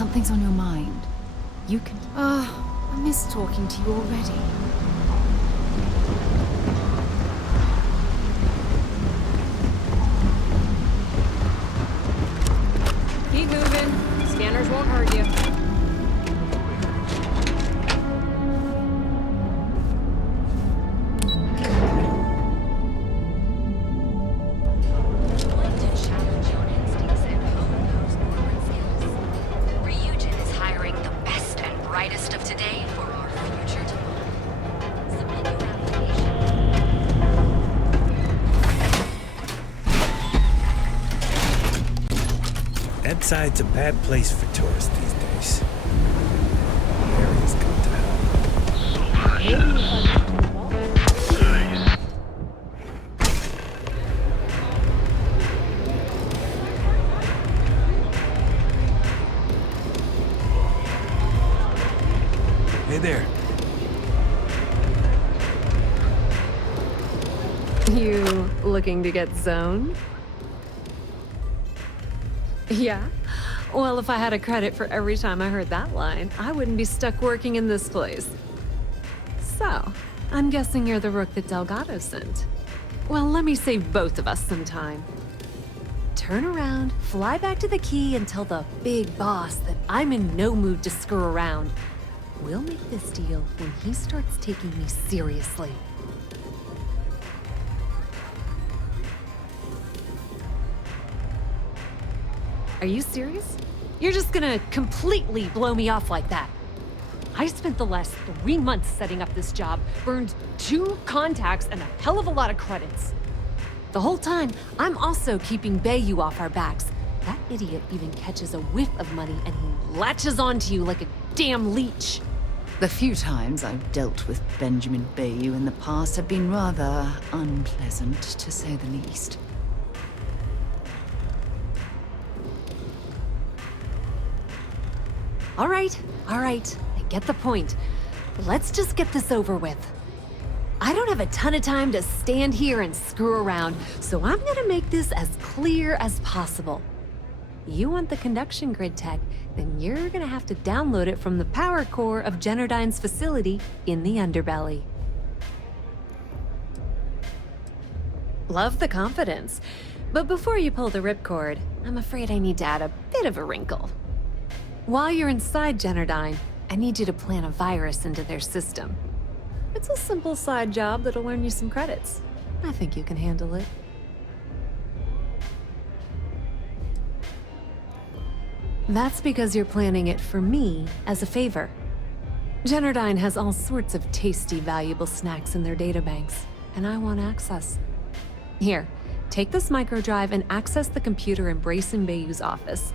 something's on your mind, you can... I miss talking to you already. Keep moving. Scanners won't hurt you. Side's a bad place for tourists these days. The area's come to Hey there. You looking to get zoned? Yeah? Well, if I had a credit for every time I heard that line, I wouldn't be stuck working in this place. So, I'm guessing you're the rook that Delgado sent. Well, let me save both of us some time. Turn around, fly back to the key, and tell the big boss that I'm in no mood to screw around. We'll make this deal when he starts taking me seriously. Are you serious? You're just gonna completely blow me off like that? I spent the last 3 months setting up this job, burned 2 contacts and a hell of a lot of credits. The whole time, I'm also keeping Bayou off our backs. That idiot even catches a whiff of money and he latches onto you like a damn leech. The few times I've dealt with Benjamin Bayou in the past have been rather unpleasant, to say the least. All right. I get the point. Let's just get this over with. I don't have a ton of time to stand here and screw around, so I'm gonna make this as clear as possible. You want the conduction grid tech, then you're gonna have to download it from the power core of Generdyne's facility in the underbelly. Love the confidence. But before you pull the ripcord, I'm afraid I need to add a bit of a wrinkle. While you're inside Generdyne, I need you to plant a virus into their system. It's a simple side job that'll earn you some credits. I think you can handle it. That's because you're planning it for me as a favor. Generdyne has all sorts of tasty, valuable snacks in their databanks, and I want access. Here, take this microdrive and access the computer in Brayson Bayou's office.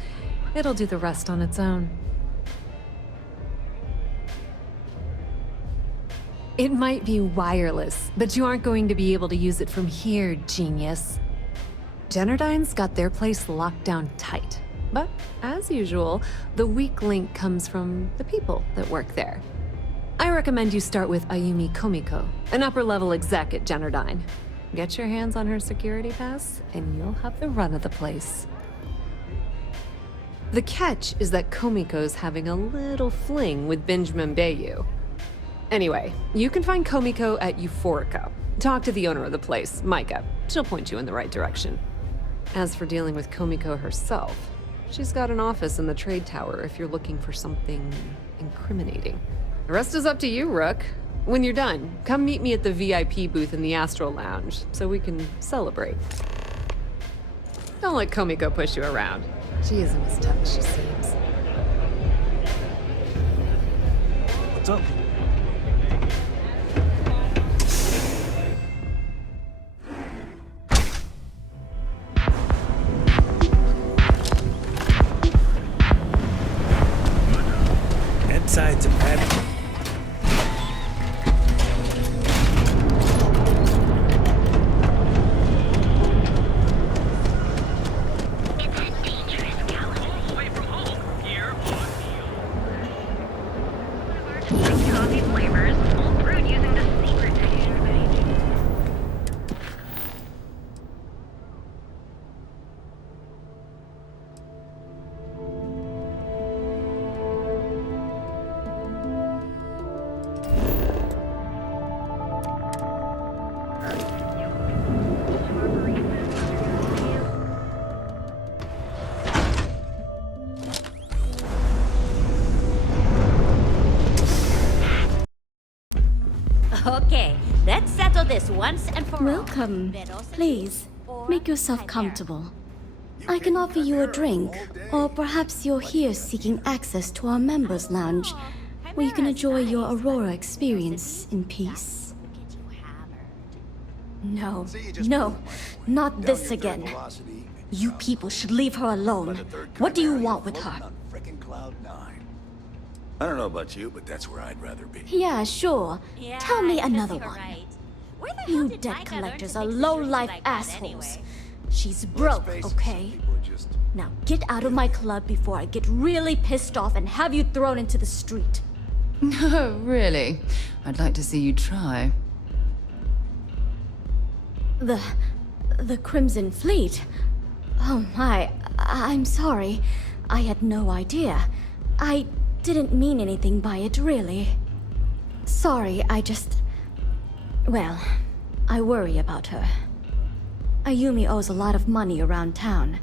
It'll do the rest on its own. It might be wireless, but you aren't going to be able to use it from here, genius. Generdyne's got their place locked down tight. But, as usual, the weak link comes from the people that work there. I recommend you start with Ayumi Komiko, an upper-level exec at Generdyne. Get your hands on her security pass, and you'll have the run of the place. The catch is that Komiko's having a little fling with Benjamin Bayou. Anyway, you can find Komiko at Euphorica. Talk to the owner of the place, Micah. She'll point you in the right direction. As for dealing with Komiko herself, she's got an office in the trade tower if you're looking for something incriminating. The rest is up to you, Rook. When you're done, come meet me at the VIP booth in the Astral Lounge so we can celebrate. Don't let Komiko push you around. She isn't as tough as she seems. What's up? Sides of Patty. Okay, let's settle this once and for all. Welcome. Please, make yourself comfortable. I can offer you a drink, or perhaps you're here seeking access to our members' lounge, where you can enjoy your Aurora experience in peace. No, no, not this again. You people should leave her alone. What do you want with her? I don't know about you, but that's where I'd rather be. Yeah, sure. Yeah, Tell me I guess another you're one. right. Where the hell You did debt Micah learn collectors to are make low-life decisions like that assholes. anyway? She's broke, okay? Now get out of my club before I get really pissed off and have you thrown into the street. No, really. I'd like to see you try. The Crimson Fleet? Oh my, I'm sorry. I had no idea. I didn't mean anything by it, really. Sorry, well, I worry about her. Ayumi owes a lot of money around town.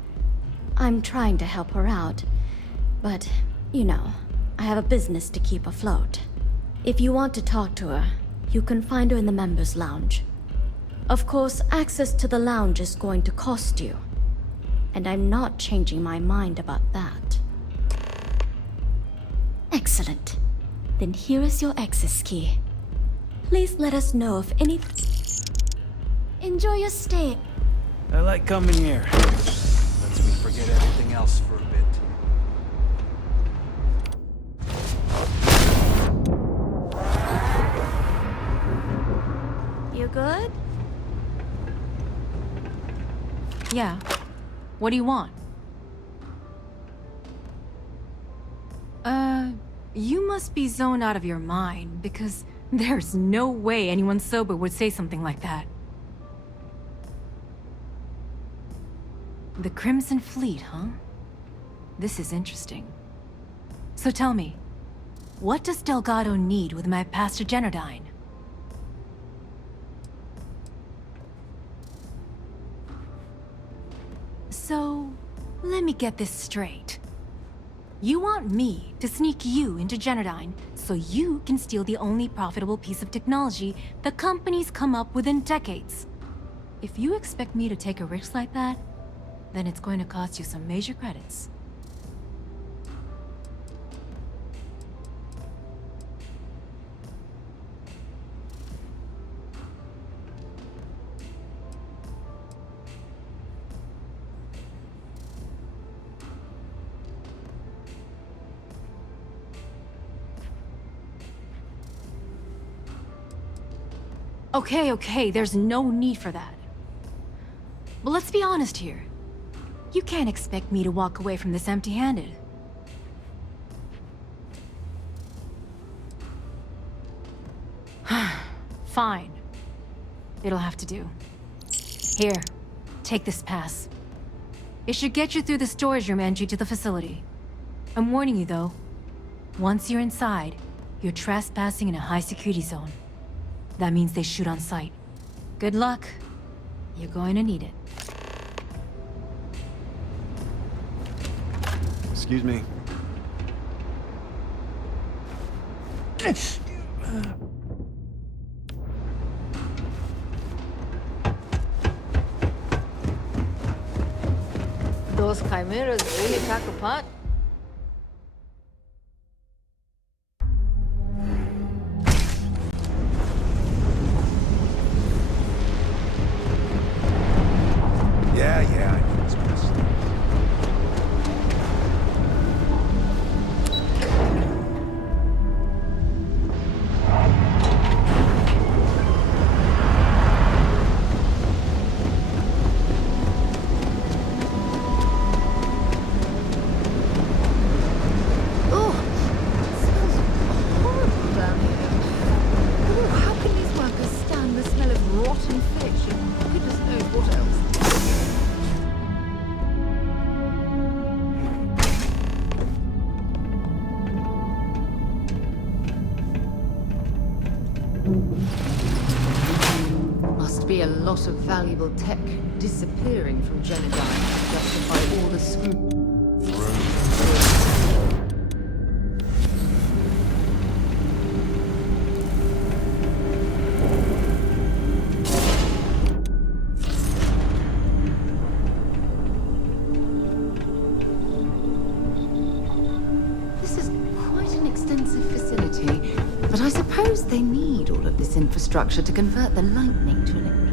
I'm trying to help her out, but, you know, I have a business to keep afloat. If you want to talk to her, you can find her in the members' lounge. Of course, access to the lounge is going to cost you. And I'm not changing my mind about that. Excellent. Then here is your access key. Please let us know if any... Enjoy your stay. I like coming here. Lets me forget everything else for a bit. You good? Yeah. What do you want? You must be zoned out of your mind, because there's no way anyone sober would say something like that. The Crimson Fleet, huh? This is interesting. So tell me, what does Delgado need with my Pastor Genardine? So, let me get this straight. You want me to sneak you into Genardine so you can steal the only profitable piece of technology the company's come up with in decades. If you expect me to take a risk like that, then it's going to cost you some major credits. Okay, there's no need for that. But let's be honest here. You can't expect me to walk away from this empty-handed. Fine. It'll have to do. Here, take this pass. It should get you through the storage room entry to the facility. I'm warning you though. Once you're inside, you're trespassing in a high-security zone. That means they shoot on sight. Good luck. You're going to need it. Excuse me. Those chimeras really pack a punch. Yeah, I know this place. Must be a lot of valuable tech disappearing from Genadine to justify all the scrutiny. suppose they need all of this infrastructure to convert the lightning to electricity.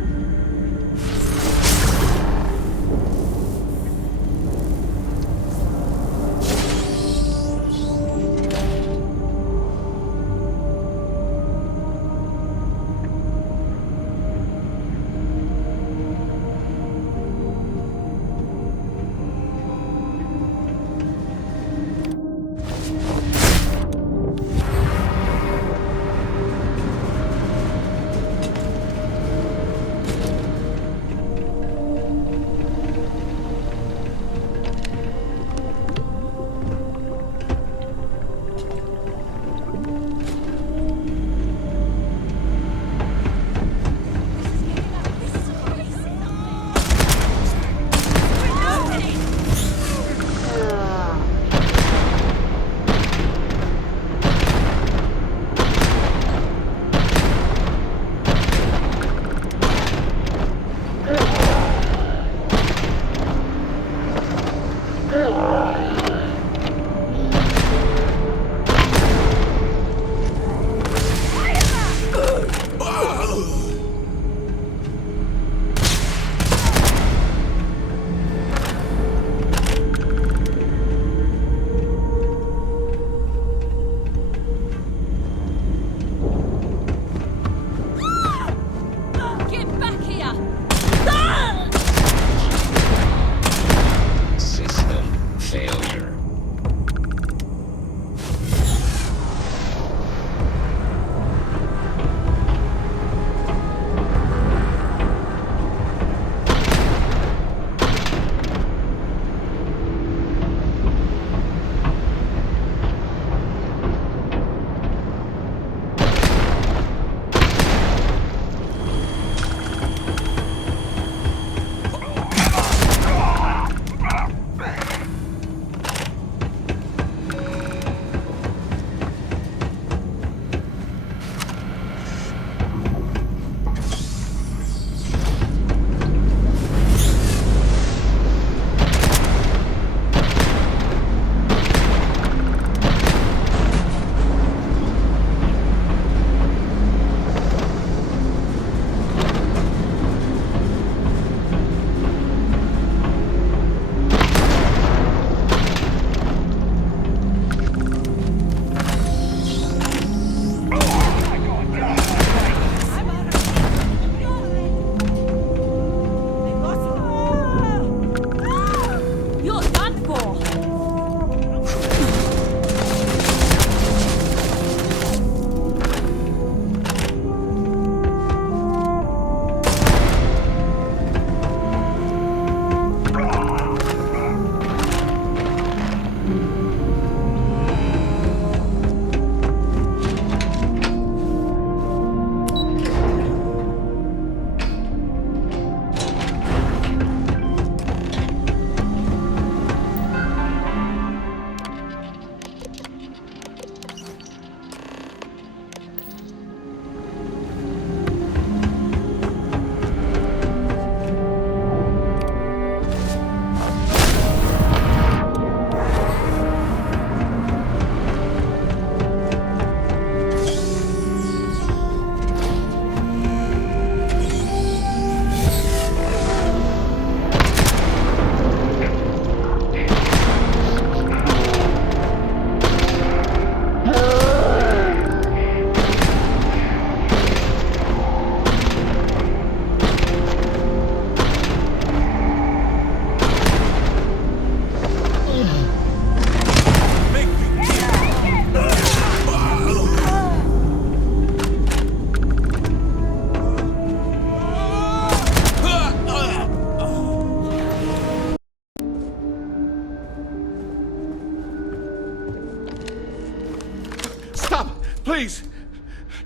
Please,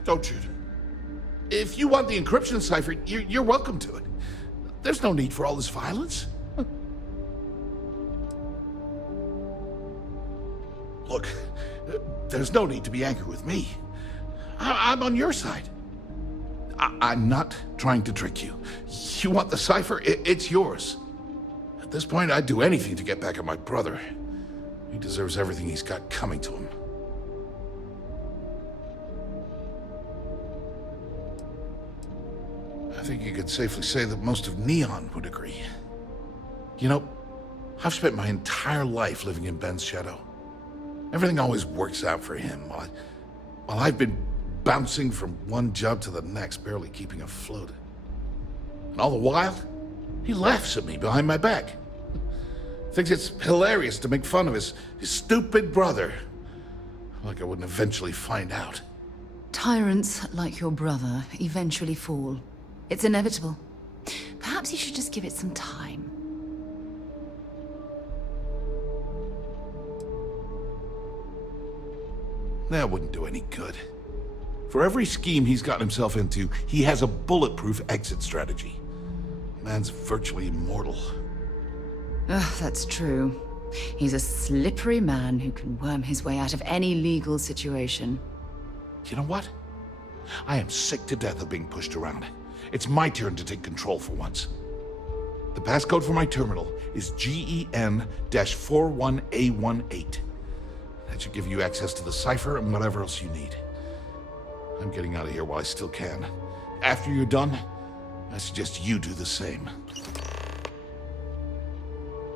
don't shoot. If you want the encryption cipher, you're welcome to it. There's no need for all this violence. Look, there's no need to be angry with me. I'm on your side. I'm not trying to trick you. You want the cipher? It's yours. At this point, I'd do anything to get back at my brother. He deserves everything he's got coming to him. I think you could safely say that most of Neon would agree. You know, I've spent my entire life living in Ben's shadow. Everything always works out for him, while I've been bouncing from one job to the next, barely keeping afloat. And all the while, he laughs at me behind my back. Thinks it's hilarious to make fun of his stupid brother. Like I wouldn't eventually find out. Tyrants like your brother eventually fall. It's inevitable. Perhaps you should just give it some time. That wouldn't do any good. For every scheme he's gotten himself into, he has a bulletproof exit strategy. Man's virtually immortal. Ugh, that's true. He's a slippery man who can worm his way out of any legal situation. You know what? I am sick to death of being pushed around. It's my turn to take control for once. The passcode for my terminal is GEN-41A18. That should give you access to the cipher and whatever else you need. I'm getting out of here while I still can. After you're done, I suggest you do the same.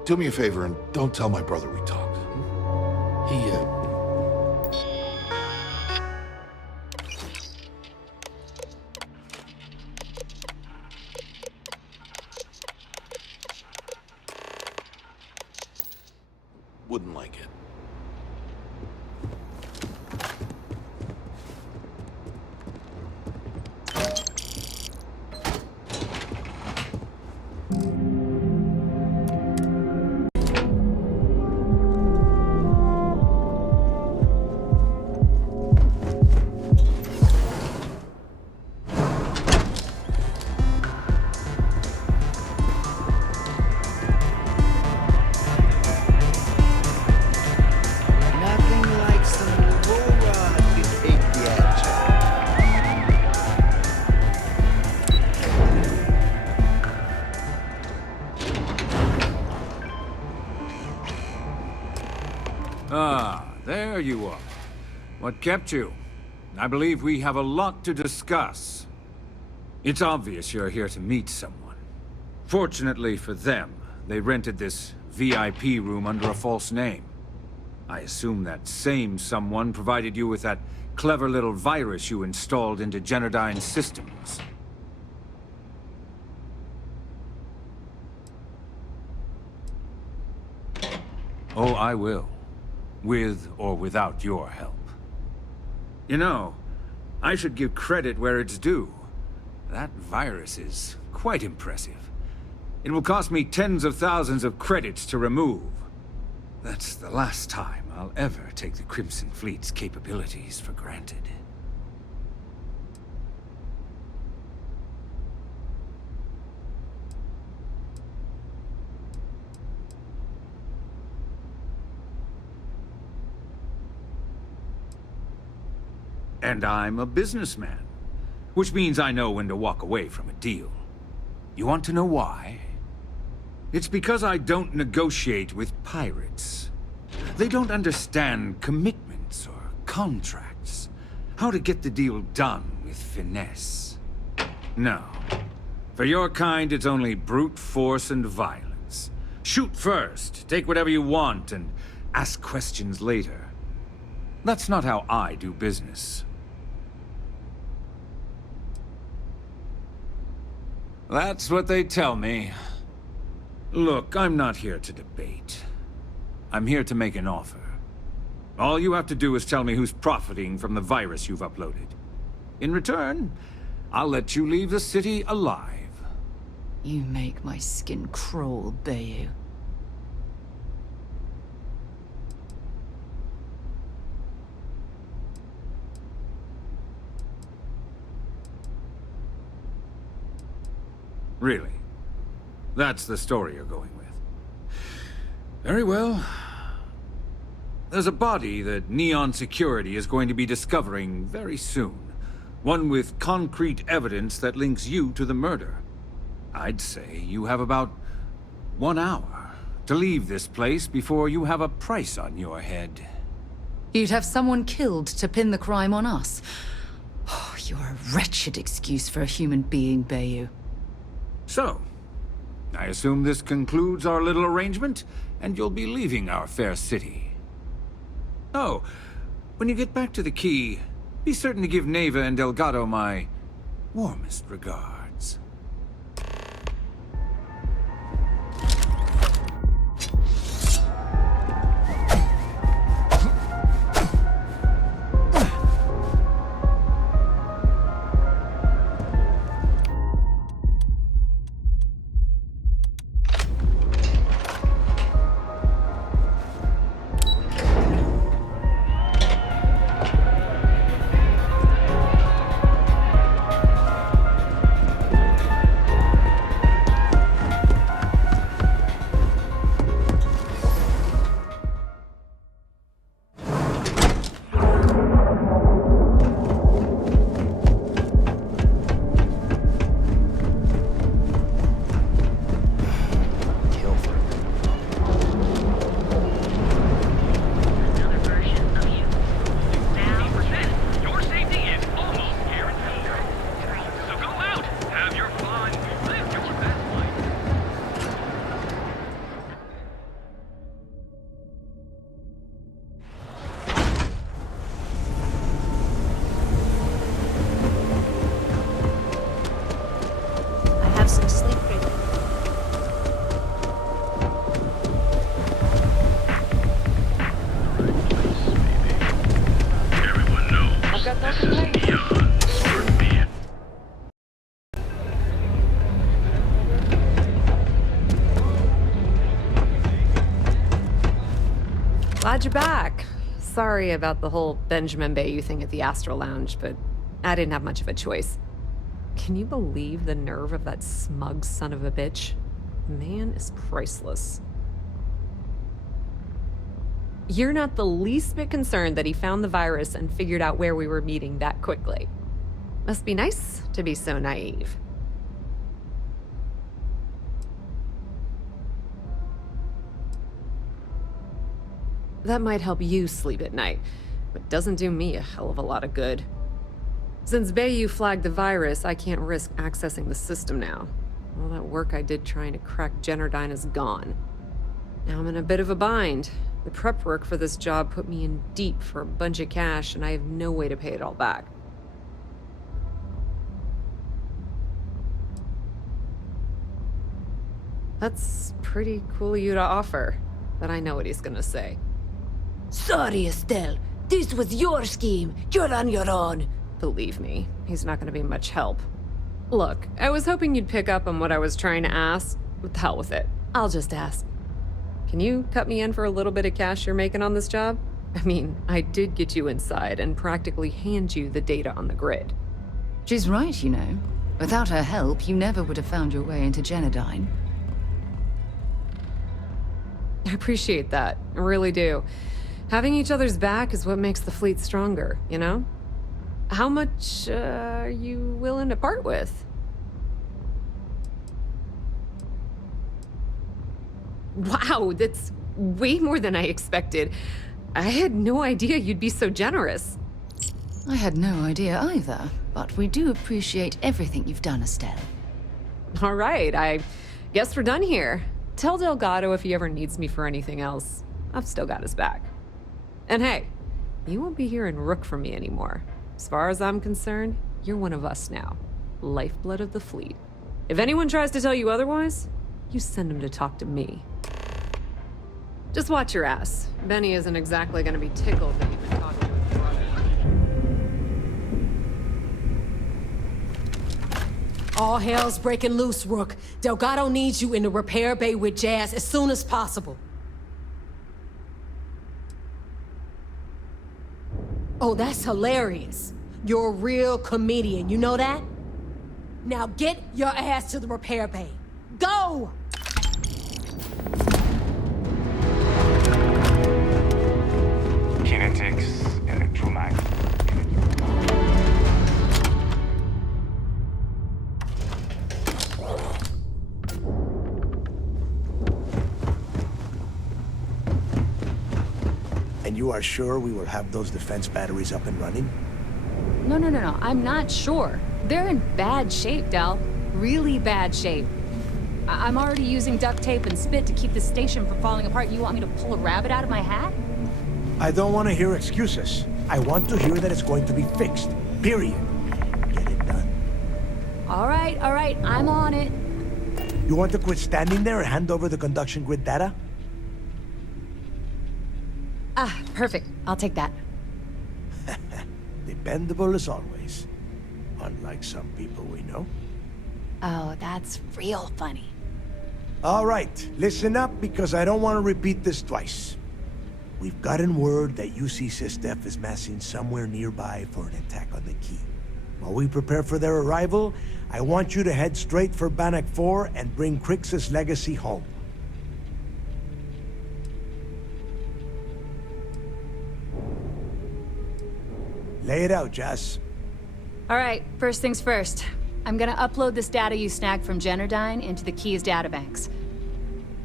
Do me a favor and don't tell my brother we talked. He, wouldn't like it. Nothing like some Aurora to take the action. Ah, there you are. What kept you? I believe we have a lot to discuss. It's obvious you're here to meet someone. Fortunately for them, they rented this VIP room under a false name. I assume that same someone provided you with that clever little virus you installed into Genodyne's systems. Oh, I will. With or without your help. You know, I should give credit where it's due. That virus is quite impressive. It will cost me tens of thousands of credits to remove. That's the last time I'll ever take the Crimson Fleet's capabilities for granted. And I'm a businessman, which means I know when to walk away from a deal. You want to know why? It's because I don't negotiate with pirates. They don't understand commitments or contracts. How to get the deal done with finesse. No. For your kind, it's only brute force and violence. Shoot first, take whatever you want, and ask questions later. That's not how I do business. That's what they tell me. Look, I'm not here to debate. I'm here to make an offer. All you have to do is tell me who's profiting from the virus you've uploaded. In return, I'll let you leave the city alive. You make my skin crawl, Bayou. Really? That's the story you're going with. Very well. There's a body that Neon Security is going to be discovering very soon. One with concrete evidence that links you to the murder. I'd say you have about 1 hour to leave this place before you have a price on your head. You'd have someone killed to pin the crime on us. Oh, you're a wretched excuse for a human being, Bayu. So, I assume this concludes our little arrangement, and you'll be leaving our fair city. Oh, when you get back to the Key, be certain to give Neva and Delgado my warmest regards. I have some sleep craving. I've got no complaints. Glad you're back. Sorry about the whole Benjamin Bayou thing at the Astral Lounge, but I didn't have much of a choice. Can you believe the nerve of that smug son of a bitch? Man is priceless. You're not the least bit concerned that he found the virus and figured out where we were meeting that quickly. Must be nice to be so naive. That might help you sleep at night, but doesn't do me a hell of a lot of good. Since Bayou flagged the virus, I can't risk accessing the system now. All that work I did trying to crack Generdyne is gone. Now I'm in a bit of a bind. The prep work for this job put me in deep for a bunch of cash, and I have no way to pay it all back. That's pretty cool of you to offer, but I know what he's gonna say. Sorry, Estelle. This was your scheme. You're on your own. Believe me, he's not gonna be much help. Look, I was hoping you'd pick up on what I was trying to ask. What the hell with it? I'll just ask. Can you cut me in for a little bit of cash you're making on this job? I mean, I did get you inside and practically hand you the data on the grid. She's right, you know. Without her help, you never would have found your way into Generdyne. I appreciate that. I really do. Having each other's back is what makes the fleet stronger, you know? How much are you willing to part with? Wow, that's way more than I expected. I had no idea you'd be so generous. I had no idea either, but we do appreciate everything you've done, Estelle. All right, I guess we're done here. Tell Delgado if he ever needs me for anything else. I've still got his back. And hey, you won't be hearing Rook from me anymore. As far as I'm concerned, you're one of us now. Lifeblood of the fleet. If anyone tries to tell you otherwise, you send them to talk to me. Just watch your ass. Benny isn't exactly gonna be tickled that you've been talking to his brother. All hell's breaking loose, Rook. Delgado needs you in the repair bay with Jazz as soon as possible. Oh, that's hilarious. You're a real comedian, you know that? Now get your ass to the repair bay. Go! Kinetics, electromagnet. And you are sure we will have those defense batteries up and running? No. I'm not sure. They're in bad shape, Del. Really bad shape. I'm already using duct tape and spit to keep the station from falling apart. You want me to pull a rabbit out of my hat? I don't want to hear excuses. I want to hear that it's going to be fixed. Period. Get it done. All right. I'm on it. You want to quit standing there and hand over the conduction grid data? Ah, perfect. I'll take that. Dependable as always. Unlike some people we know. Oh, that's real funny. All right, listen up because I don't want to repeat this twice. We've gotten word that UC Systef is massing somewhere nearby for an attack on the key. While we prepare for their arrival, I want you to head straight for Bannock 4 and bring Crixus' legacy home. Lay it out, Jess. All right, first things first. I'm gonna upload this data you snagged from Generdyne into the Key's databanks.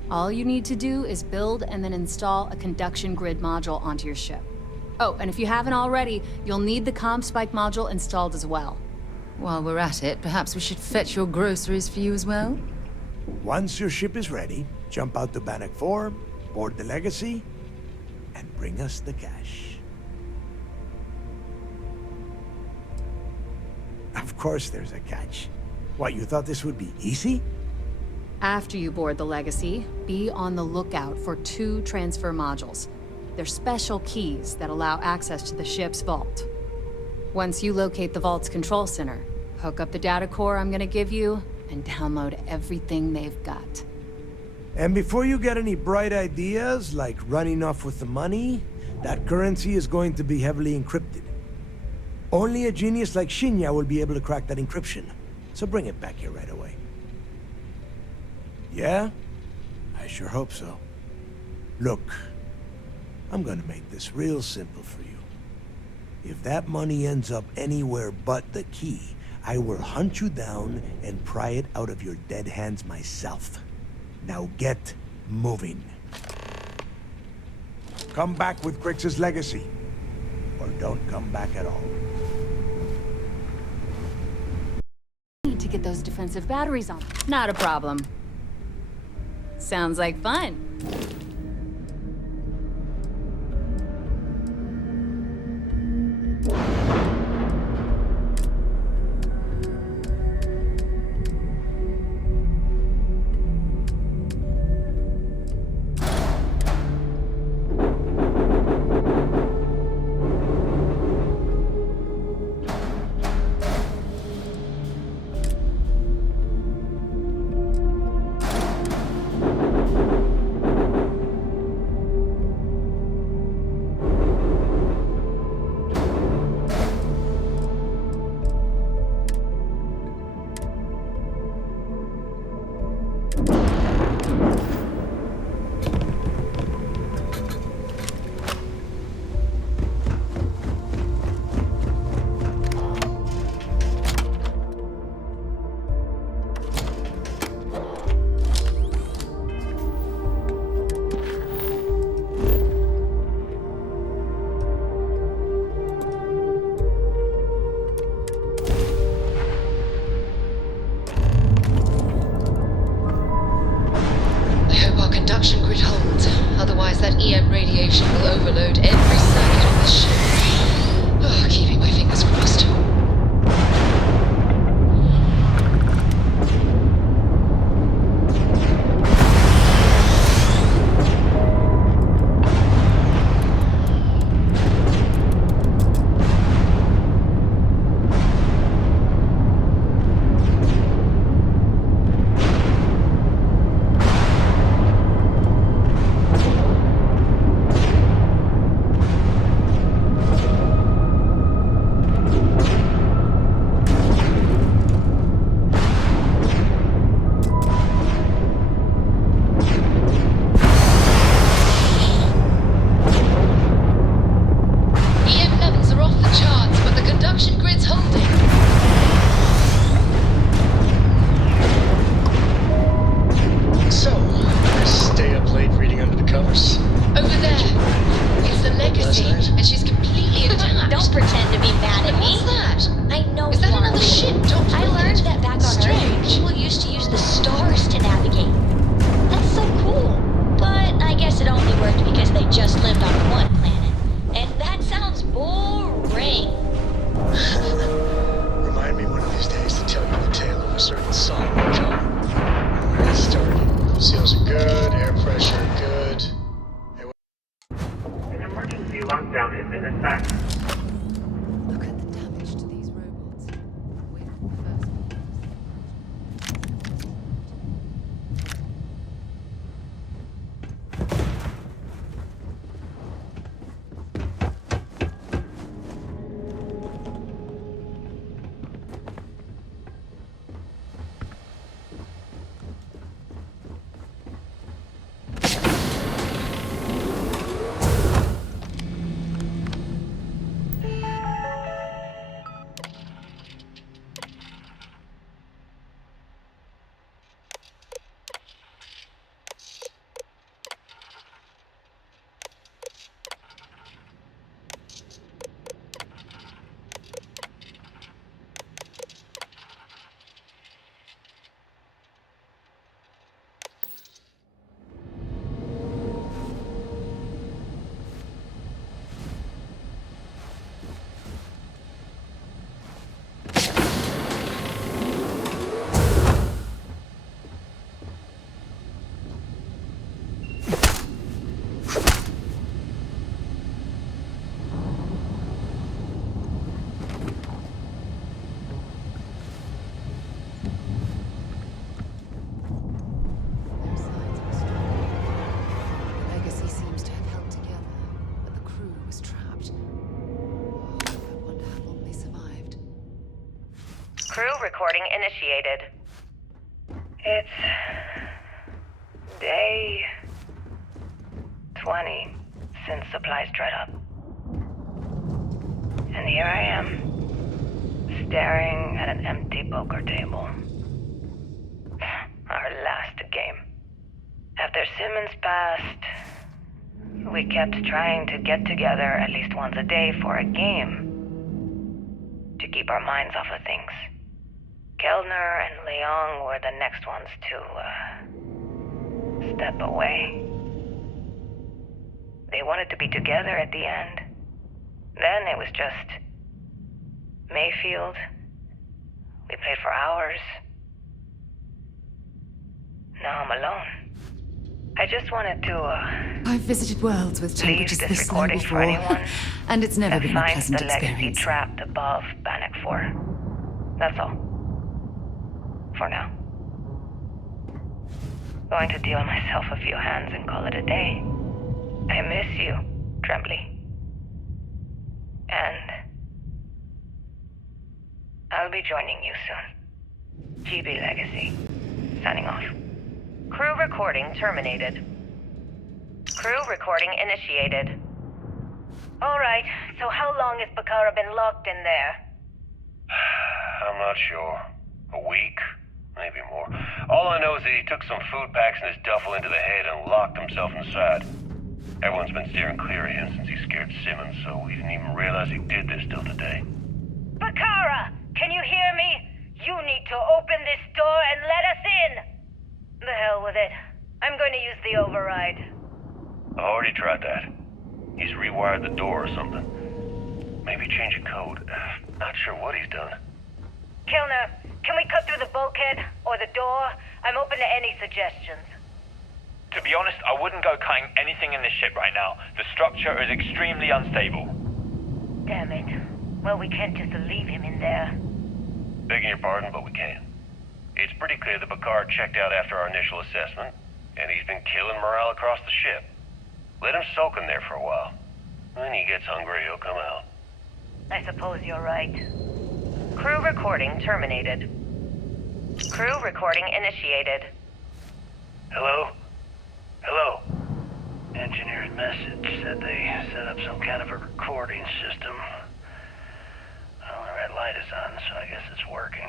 All you need to do is build and then install a conduction grid module onto your ship. Oh, and if you haven't already, you'll need the comm spike module installed as well. While we're at it, perhaps we should fetch your groceries for you as well? Once your ship is ready, jump out to Bannock 4, board the legacy, and bring us the cash. Of course there's a catch. What, you thought this would be easy? After you board the Legacy, be on the lookout for 2 transfer modules. They're special keys that allow access to the ship's vault. Once you locate the vault's control center, hook up the data core I'm gonna give you, and download everything they've got. And before you get any bright ideas, like running off with the money, that currency is going to be heavily encrypted. Only a genius like Shinya will be able to crack that encryption. So bring it back here right away. Yeah? I sure hope so. Look, I'm gonna make this real simple for you. If that money ends up anywhere but the key, I will hunt you down and pry it out of your dead hands myself. Now get moving. Come back with Crixus' legacy. Or don't come back at all. Need to get those defensive batteries on. Not a problem. Sounds like fun. Conduction grid holds, otherwise that EM radiation will overload every circuit on the ship. Oh, keeping my fingers crossed. Over there. It's the legacy, and she's completely intact. Don't pretend to be mad at me. What's that? I know Is you that aren't another really. ship docked I with learned it? that back on Earth, Strange. people used to use the stars to navigate. That's so cool. But I guess it only worked because they just lived on one planet. And that sounds boring. Remind me one of these days to tell you the tale of a certain solid car. And where it started. Seals are good, air pressure good. An emergency lockdown has been established. Look at the damage to these robots. Wait for the first one. Their sides were strong. The legacy seems to have held together, but the crew was trapped. Oh, I wonder how long they survived. Crew recording initiated. It's day 20 since supplies dried up. And here I am, staring at an empty poker table. Our last game. After Simmons passed, we kept trying to get together at least once a day for a game. To keep our minds off of things. Kellner and Leong were the next ones to, step away. They wanted to be together at the end. Then it was just Mayfield. We played for hours. Now I'm alone. I just wanted to, I've visited worlds with leave temperatures this this low recording before, for anyone and it's never that been a finds pleasant the legacy experience. trapped above Bannock 4. That's all. For now. Going to deal myself a few hands and call it a day. I miss you, Trembly. And I'll be joining you soon. GB Legacy. Signing off. Crew recording terminated. Crew recording initiated. Alright, so how long has Bakara been locked in there? I'm not sure. A week? Maybe more. All I know is that he took some food packs in his duffel into the head and locked himself inside. Everyone's been steering clear of him since he scared Simmons, so we didn't even realize he did this till today. Bakara! Can you hear me? You need to open this door and let us in! The hell with it. I'm going to use the override. I already tried that. He's rewired the door or something. Maybe change a code. Not sure what he's done. Kellner, can we cut through the bulkhead or the door? I'm open to any suggestions. To be honest, I wouldn't go cutting anything in this ship right now. The structure is extremely unstable. Damn it. Well, we can't just leave him in there. Begging your pardon, but we can. It's pretty clear that Picard checked out after our initial assessment, and he's been killing morale across the ship. Let him soak in there for a while. When he gets hungry, he'll come out. I suppose you're right. Crew recording terminated. Crew recording initiated. Hello? Hello? Engineer's message said they set up some kind of a recording system. Well, the red light is on, so I guess it's working.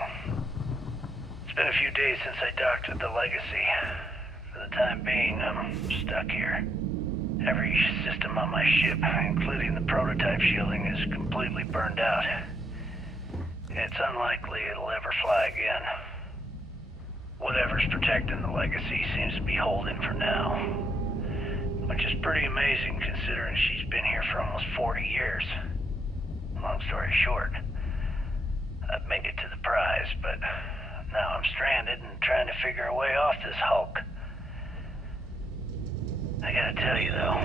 It's been a few days since I docked with the Legacy. For the time being, I'm stuck here. Every system on my ship, including the prototype shielding, is completely burned out. It's unlikely it'll ever fly again. Whatever's protecting the legacy seems to be holding for now. Which is pretty amazing considering she's been here for almost 40 years. Long story short, I'd made it to the prize, but now I'm stranded and trying to figure a way off this hulk. I gotta tell you though,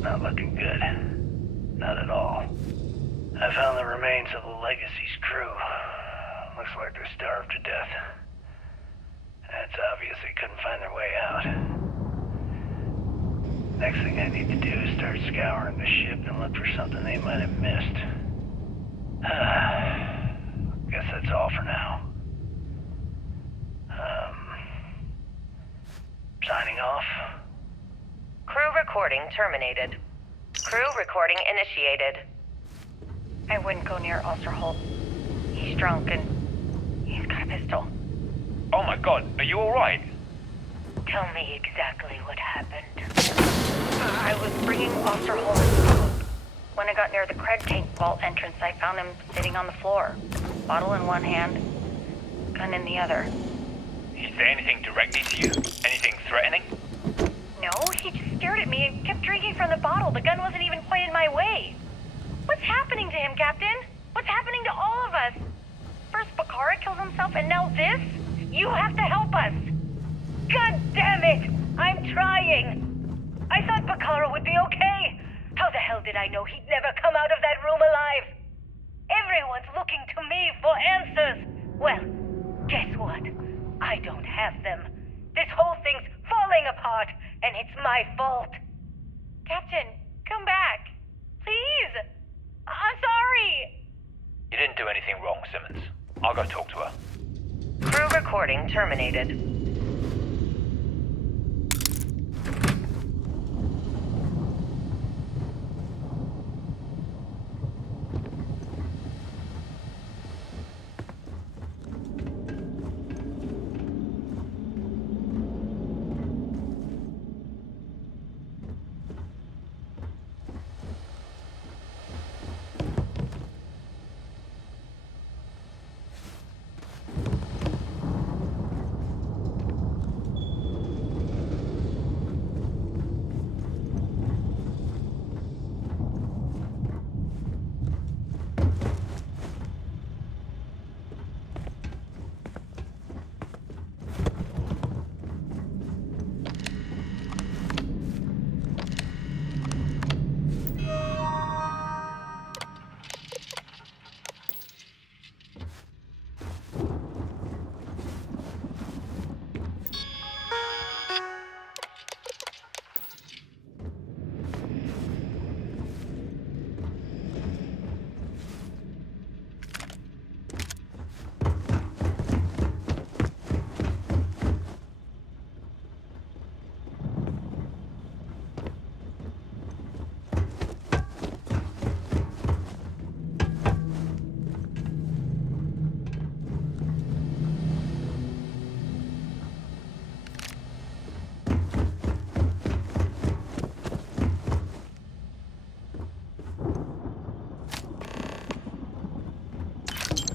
not looking good. Not at all. I found the remains of the Legacy's crew. Looks like they're starved to death. It's obvious they couldn't find their way out. Next thing I need to do is start scouring the ship and look for something they might have missed. Guess that's all for now. Signing off. Crew recording terminated. Crew recording initiated. I wouldn't go near Osterholt. He's drunk and he's got a pistol. Oh my god, are you alright? Tell me exactly what happened. I was bringing Osterholt food. When I got near the Cred tank vault entrance, I found him sitting on the floor. Bottle in one hand, gun in the other. Did he say anything directly to you? Anything threatening? No, he just stared at me and kept drinking from the bottle. The gun wasn't even pointed my way. What's happening to him, Captain? What's happening to all of us? First Bakara kills himself and now this? You have to help us! God damn it! I'm trying! I thought Bakara would be okay! How the hell did I know he'd never come out of that room alive? Everyone's looking to me for answers! Well, guess what? I don't have them. This whole thing's falling apart, and it's my fault. Captain, come back. Please! I'm sorry! You didn't do anything wrong, Simmons. I'll go talk to her. Crew recording terminated.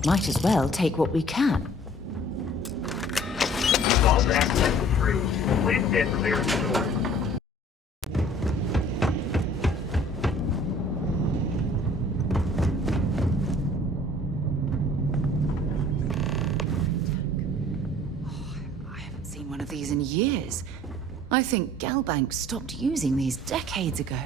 Might as well take what we can. Vault access approved. Please stand clear of the door. I haven't seen one of these in years. I think Galbank stopped using these decades ago.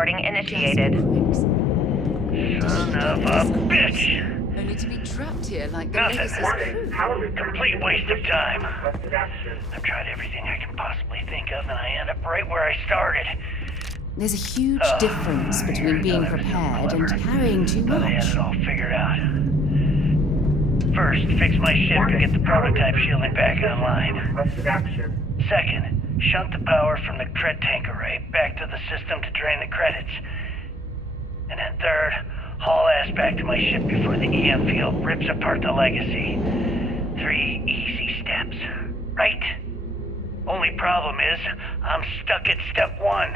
recording initiated. Son of a bitch! Only to be trapped here like the Nothing. Legacy's crew. Complete waste of time. I've tried everything I can possibly think of, and I end up right where I started. There's a huge difference between being prepared and carrying too Thought I had much. it all figured out. First, fix my ship to get the prototype shielding back online. Second, shunt the power from the cred tank array back to the system to drain the credits. And then third, haul ass back to my ship before the EM field rips apart the Legacy. 3 easy steps, right? Only problem is, I'm stuck at step 1.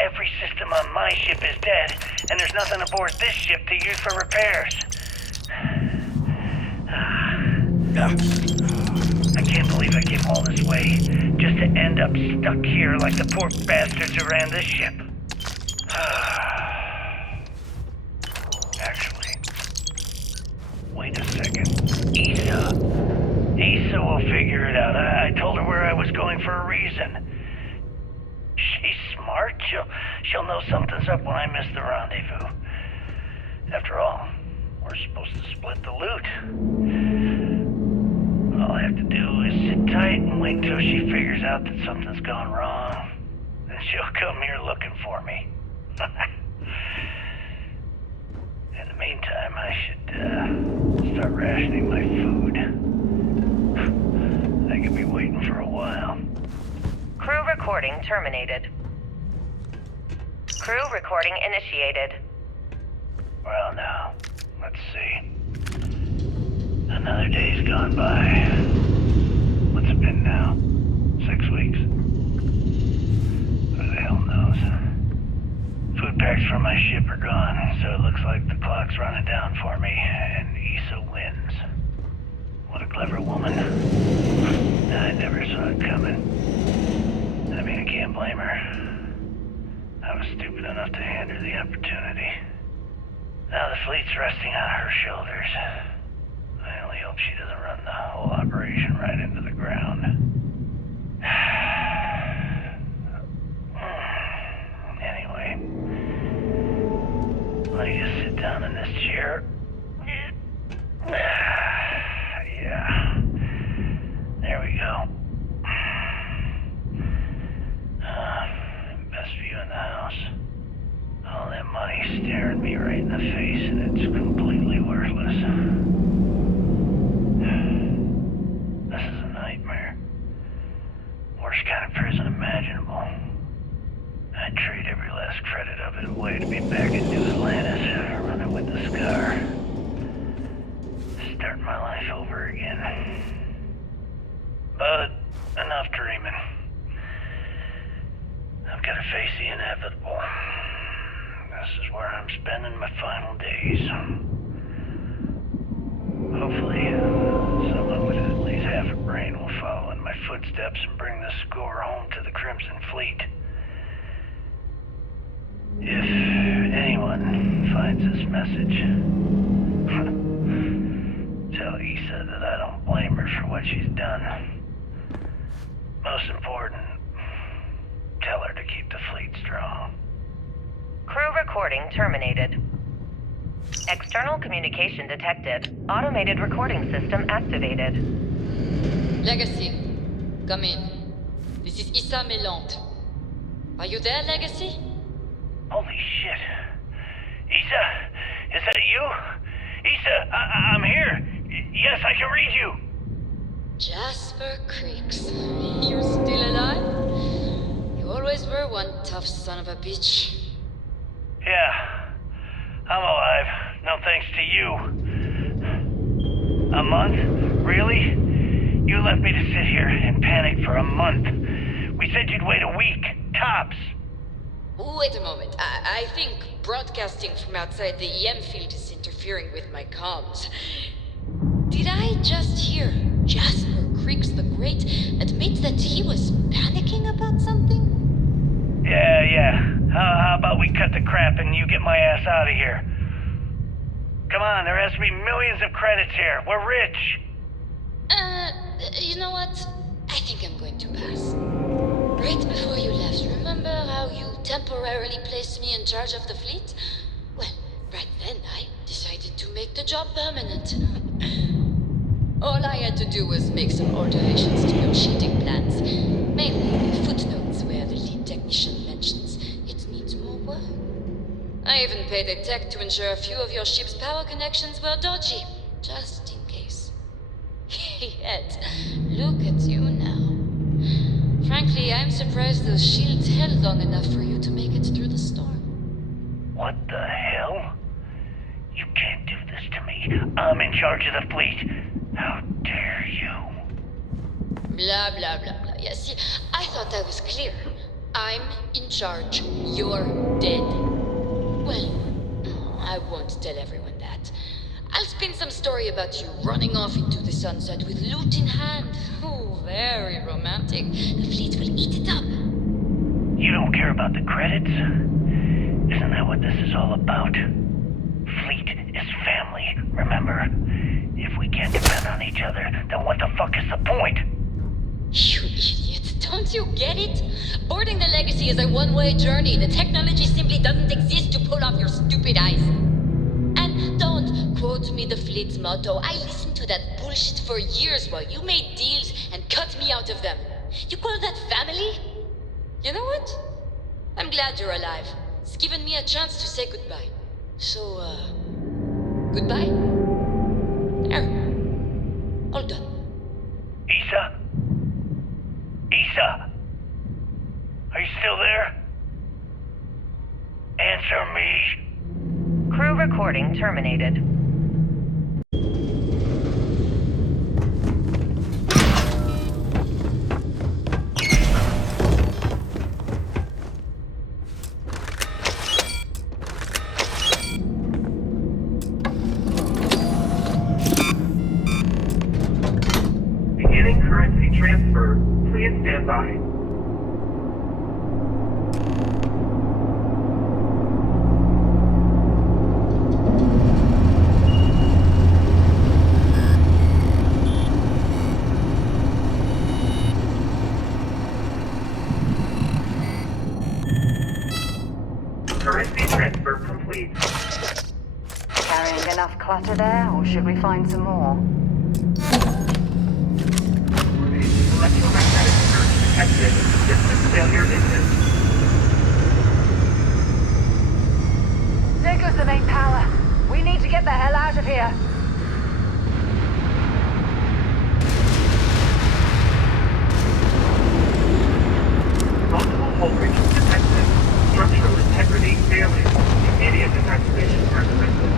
Every system on my ship is dead, and there's nothing aboard this ship to use for repairs. I can't believe I came all this way, just to end up stuck here like the poor bastards who ran this ship. Actually, wait a second. Issa will figure it out. I told her where I was going for a reason. She's smart. She'll know something's up when I miss the rendezvous. After all, we're supposed to split the loot. All I have to do is sit tight and wait till she figures out that something's gone wrong. Then she'll come here looking for me. In the meantime, I should start rationing my food. I could be waiting for a while. Crew recording terminated. Crew recording initiated. Well, now, let's see. Another day's gone by. What's it been now? 6 weeks? Who the hell knows? Food packs from my ship are gone, so it looks like the clock's running down for me, and Issa wins. What a clever woman. I never saw it coming. I mean, I can't blame her. I was stupid enough to hand her the opportunity. Now the fleet's resting on her shoulders. I only hope she doesn't run the whole operation right into the ground. Anyway, let me just sit down in this chair. Yeah. There we go. Best view in the house. All that money staring me right in the face, and it's completely worthless. This is a nightmare. Worst kind of prison imaginable. I'd trade every last credit of it away to be back in New Atlantis, running with the Scar. Start my life over again. But enough dreaming. I've got to face the inevitable. This is where I'm spending my final days. Hopefully, someone with at least half a brain will follow in my footsteps and bring the score home to the Crimson Fleet. If anyone finds this message, tell Issa that I don't blame her for what she's done. Most important, tell her to keep the fleet strong. Crew recording terminated. External communication detected. Automated recording system activated. Legacy, come in. This is Issa Melant. Are you there, Legacy? Holy shit. Issa, is that you? Issa, I'm here. Yes, I can read you. Jasper Creeks. You're still alive? You always were one tough son of a bitch. Yeah, I'm alive. No thanks to you. A month? Really? You left me to sit here and panic for a month. We said you'd wait a week, tops. Wait a moment. I think broadcasting from outside the EM field is interfering with my comms. Did I just hear Jasper Creeks the Great admit that he was panicking about something? Yeah. How about we cut the crap and you get my ass out of here? Come on, there has to be millions of credits here. We're rich. You know what? I think I'm going to pass. Right before you left, remember how you temporarily placed me in charge of the fleet? Well, right then I decided to make the job permanent. All I had to do was make some alterations to your sheeting plans. Mainly footnotes where the lead technician mentions it needs more work. I even paid a tech to ensure a few of your ship's power connections were dodgy, just in case. Yet, look at you now. Frankly, I'm surprised those shields held long enough for you to make it through the storm. What the hell? You can't do this to me. I'm in charge of the fleet. How dare you? Blah, blah, blah, blah. Yeah, see, I thought I was clear. I'm in charge. You're dead. Well, I won't tell everyone that. I'll spin some story about you running off into the sunset with loot in hand. Oh, very romantic. The fleet will eat it up. You don't care about the credits? Isn't that what this is all about? Fleet is family, remember? If we can't depend on each other, then what the fuck is the point? You idiot. Don't you get it? Boarding the Legacy is a one-way journey. The technology simply doesn't exist to pull off your stupid eyes. And don't quote me the fleet's motto. I listened to that bullshit for years while you made deals and cut me out of them. You call that family? You know what? I'm glad you're alive. It's given me a chance to say goodbye. So, goodbye? There. All done. Issa? Issa? Are you still there? Answer me. Crew recording terminated. Beginning currency transfer. Please stand by. Currency transfer complete. Carrying enough clutter there, or should we find some more? Electromagnetic surge detected. System failure imminent. There goes the main power. We need to get the hell out of here. Multiple hull breaches detected. Structural integrity failing. Immediate evacuation recommended.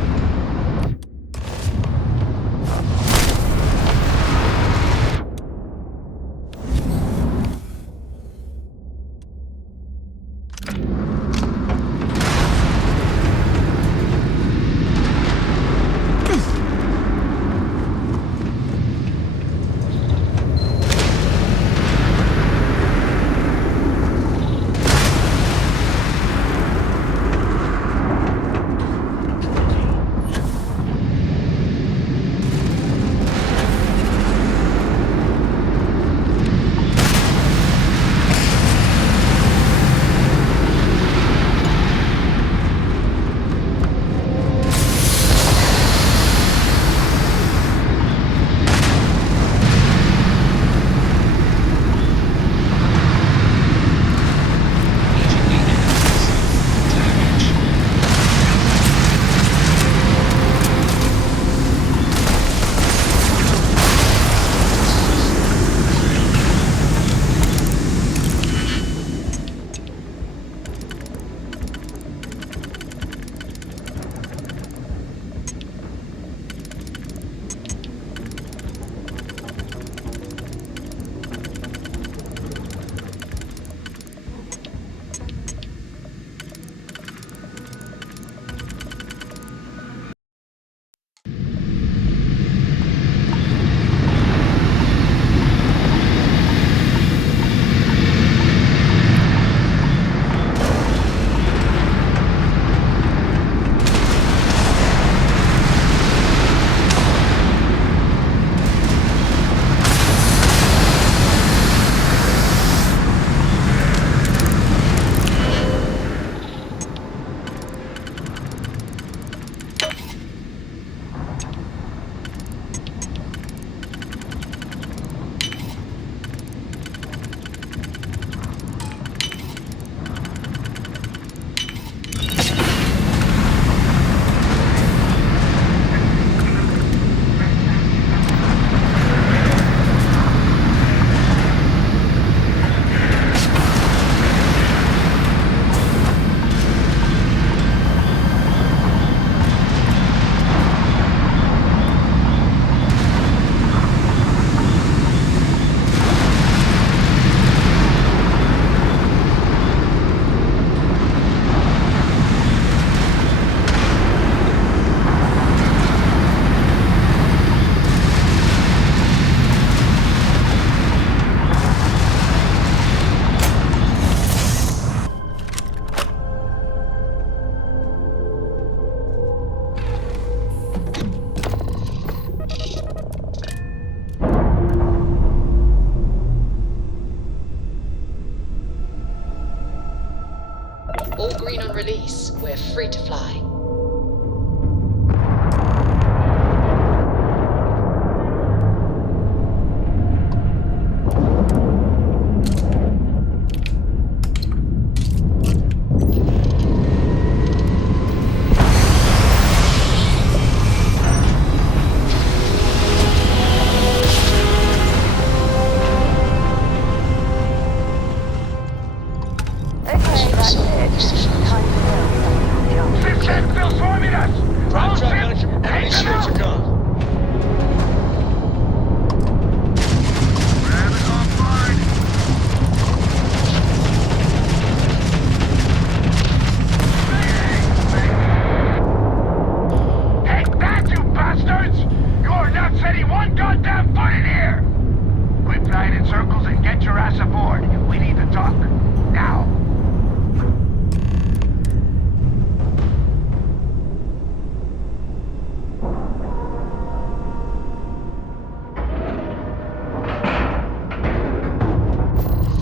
free to fly.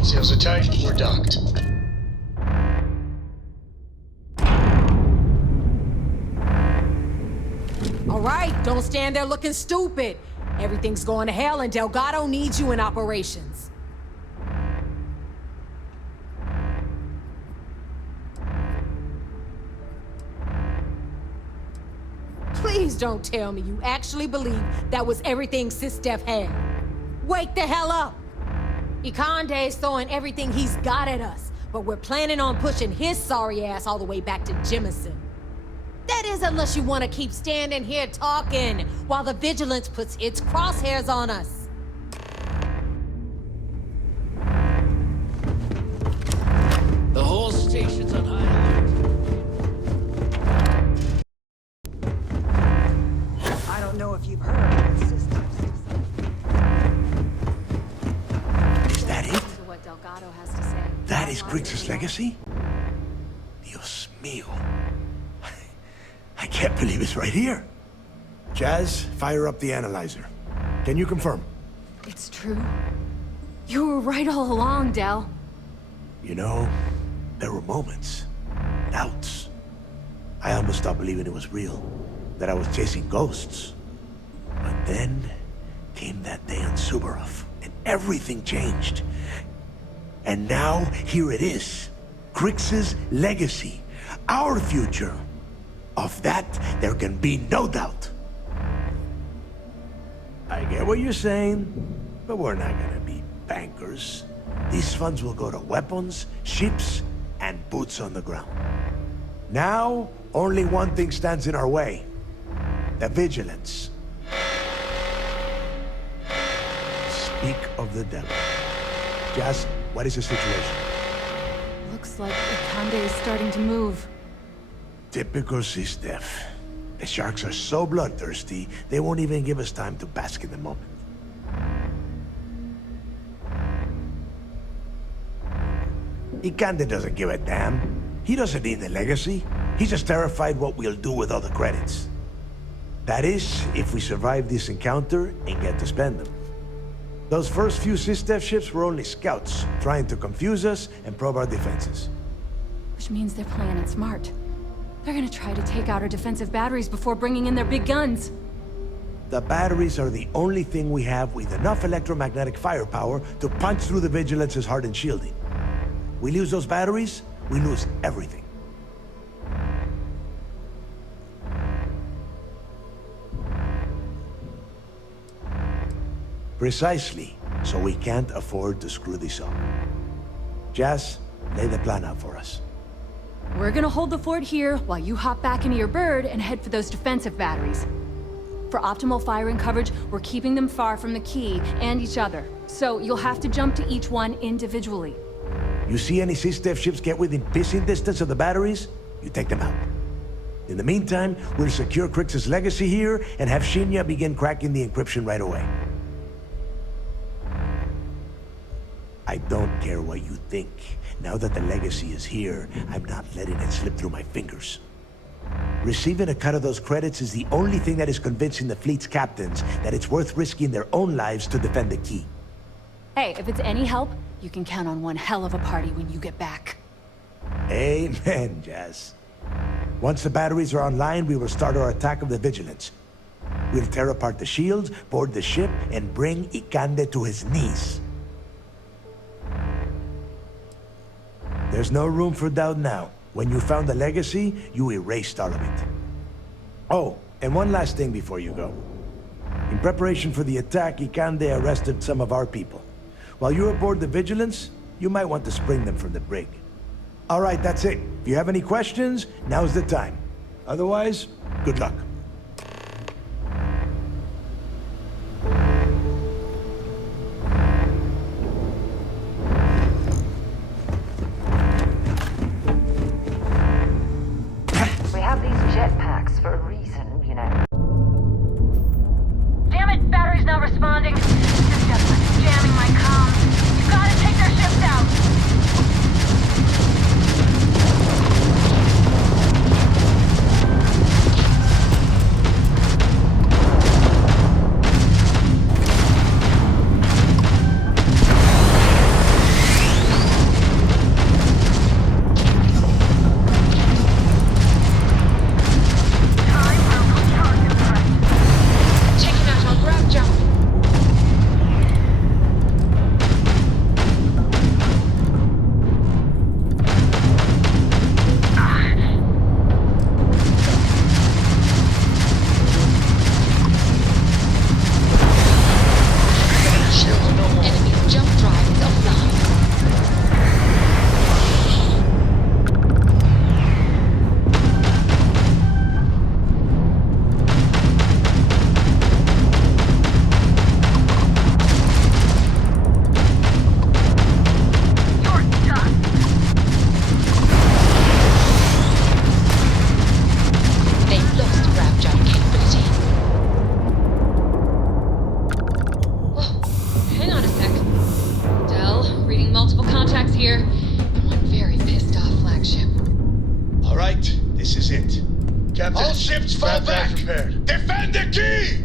Sails are tight, we're docked. All right, don't stand there looking stupid. Everything's going to hell and Delgado needs you in operations. Please don't tell me you actually believe that was everything SysDef had. Wake the hell up! Ikande's throwing everything he's got at us, but we're planning on pushing his sorry ass all the way back to Jemison. That is unless you want to keep standing here talking while the Vigilance puts its crosshairs on us. The whole station's on high alert. I don't know if you've heard of the systems. Is that it? What Delgado has to say. That is Griggs' legacy? Dios mío. I can't believe it's right here. Jazz, fire up the analyzer. Can you confirm? It's true. You were right all along, Del. You know, there were moments, doubts. I almost stopped believing it was real, that I was chasing ghosts. But then came that day on Subarov, and everything changed. And now, here it is. Griggs' legacy. Our future. Of that, there can be no doubt. I get what you're saying, but we're not gonna be bankers. These funds will go to weapons, ships, and boots on the ground. Now, only one thing stands in our way. The Vigilance. Speak of the devil. Jazz, what is the situation? Looks like Ikande is starting to move. Typical SysDef. The sharks are so bloodthirsty, they won't even give us time to bask in the moment. Ikande doesn't give a damn. He doesn't need the legacy. He's just terrified what we'll do with all the credits. That is, if we survive this encounter and get to spend them. Those first few SysDef ships were only scouts, trying to confuse us and probe our defenses. Which means they're playing it smart. They're gonna try to take out our defensive batteries before bringing in their big guns. The batteries are the only thing we have with enough electromagnetic firepower to punch through the Vigilance's hardened shielding. We lose those batteries, we lose everything. Precisely, so we can't afford to screw this up. Jazz, lay the plan out for us. We're gonna hold the fort here while you hop back into your bird and head for those defensive batteries. For optimal firing coverage, we're keeping them far from the key and each other. So you'll have to jump to each one individually. You see any SysDef ships get within pissing distance of the batteries, you take them out. In the meantime, we'll secure Griggs' legacy here and have Shinya begin cracking the encryption right away. I don't care what you think. Now that the legacy is here, I'm not letting it slip through my fingers. Receiving a cut of those credits is the only thing that is convincing the fleet's captains that it's worth risking their own lives to defend the key. Hey, if it's any help, you can count on one hell of a party when you get back. Amen, Jazz. Once the batteries are online, we will start our attack of the Vigilance. We'll tear apart the shields, board the ship, and bring Ikande to his knees. There's no room for doubt now. When you found the legacy, you erased all of it. Oh, and one last thing before you go. In preparation for the attack, Ikande arrested some of our people. While you're aboard the Vigilance, you might want to spring them from the brig. All right, that's it. If you have any questions, now's the time. Otherwise, good luck. We have these jetpacks for a reason, you know. Damn it, battery's not responding. It's just jamming my comms. You gotta take their ships out. All ships fall back! Defend the key!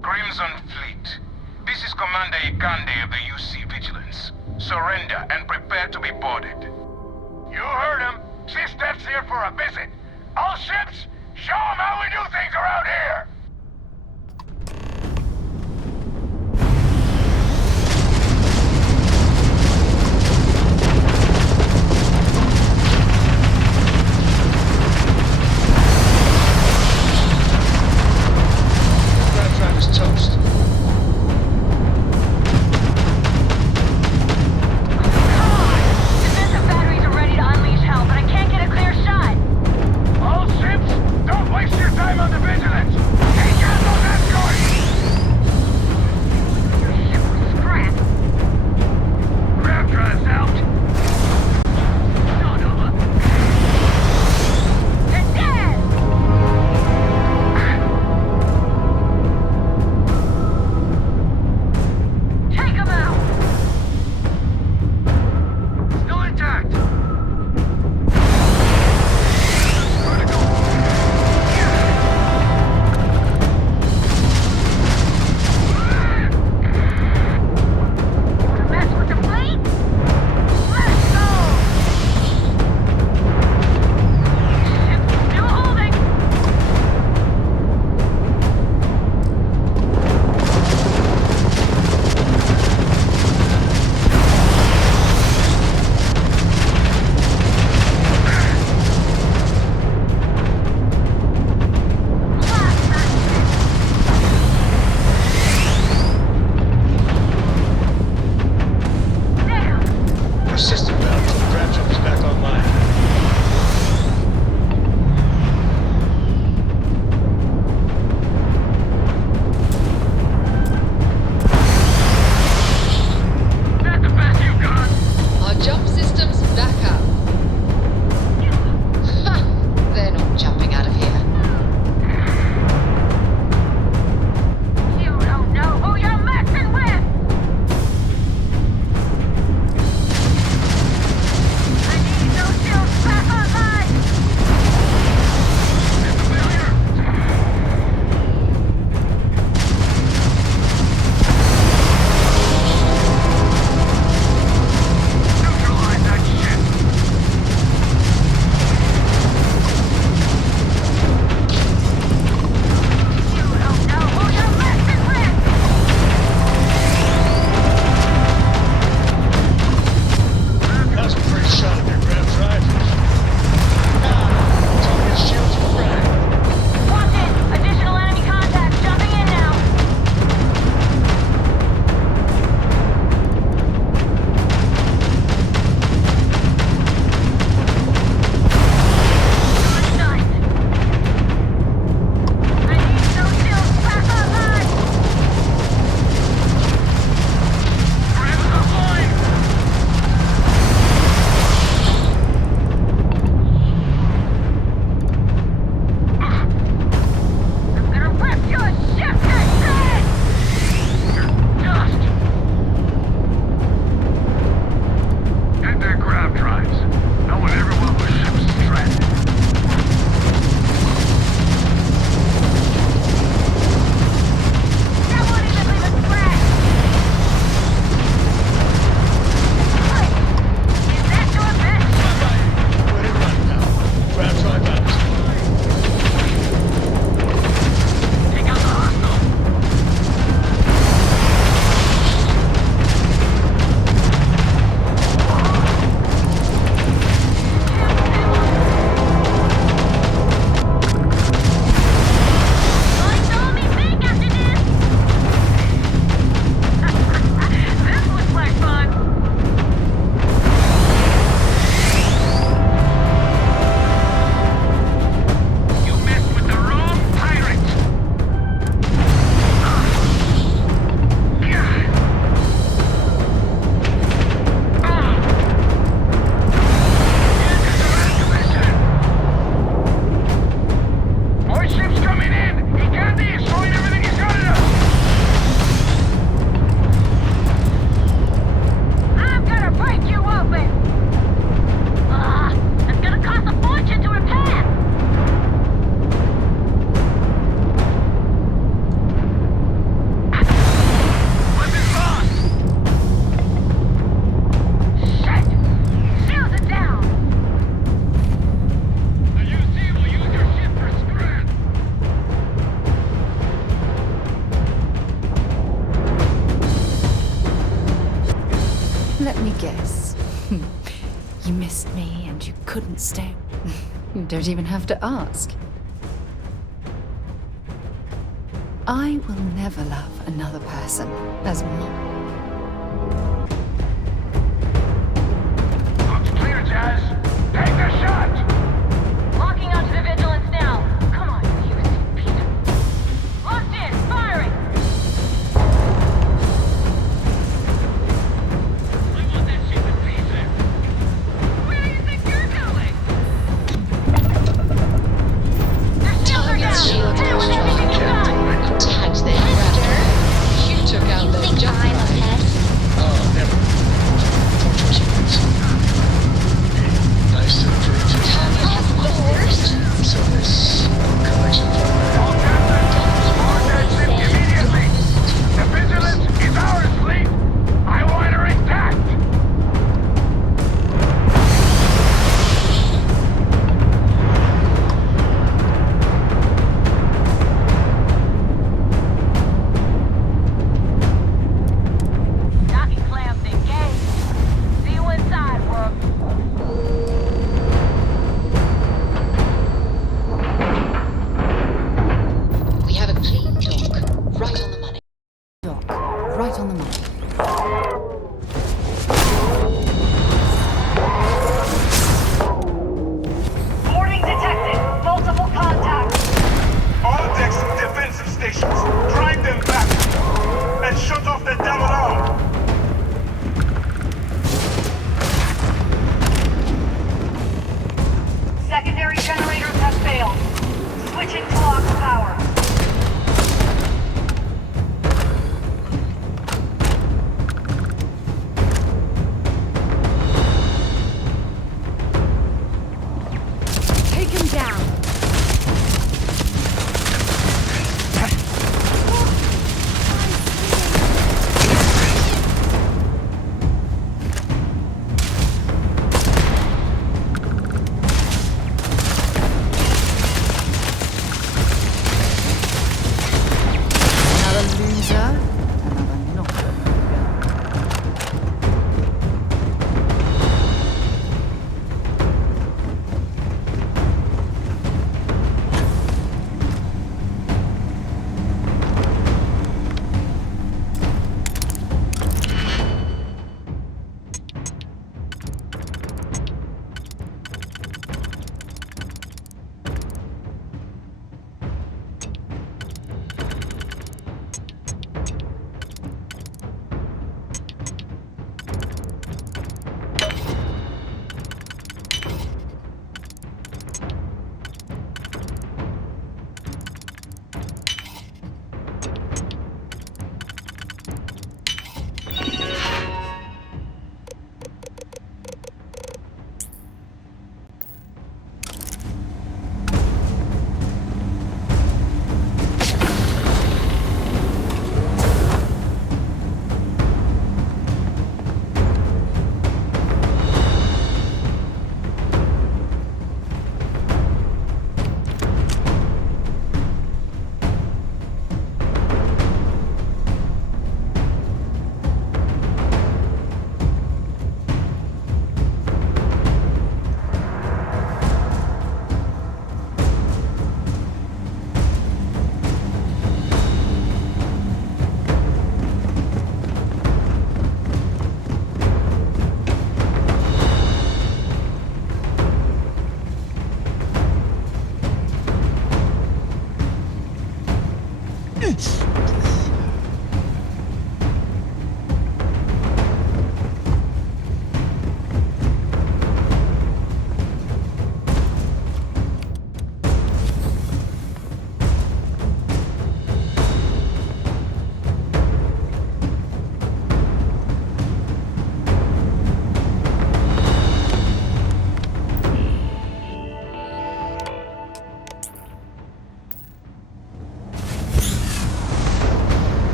Crimson Fleet. This is Commander Ikande of the UC Vigilance. Surrender and prepare to be boarded. You heard him. SysDef's here for a visit. All ships, show them how we do things around here! That drive is toast. All ships, don't waste your time on the Vigilance! couldn't stay. You don't even have to ask. I will never love another person as much. Looks clear, Jazz. Take the shot! Locking onto the vigilance now. Come on, you Peter. Locked in, firing! I want that shit to pieces! Where do you think you're going? Their shields are down! Hit it with everything you got! Attacked the raptor. You took out the Jedi. Oh, never. Fortress points. Nice to prove it.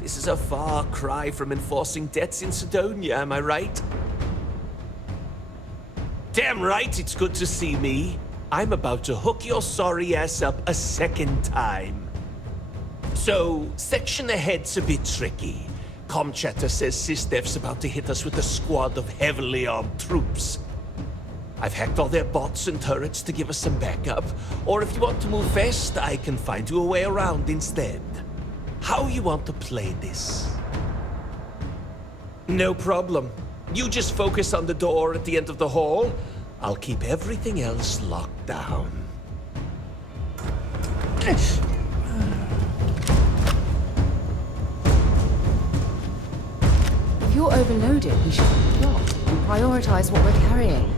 This is a far cry from enforcing debts in Sidonia, am I right? Damn right it's good to see me. I'm about to hook your sorry ass up a second time. So, section ahead's a bit tricky. Comm chatter says SysDef's about to hit us with a squad of heavily armed troops. I've hacked all their bots and turrets to give us some backup, or if you want to move fast, I can find you a way around instead. How you want to play this? No problem. You just focus on the door at the end of the hall. I'll keep everything else locked down. If you're overloaded, we should stop and prioritize what we're carrying.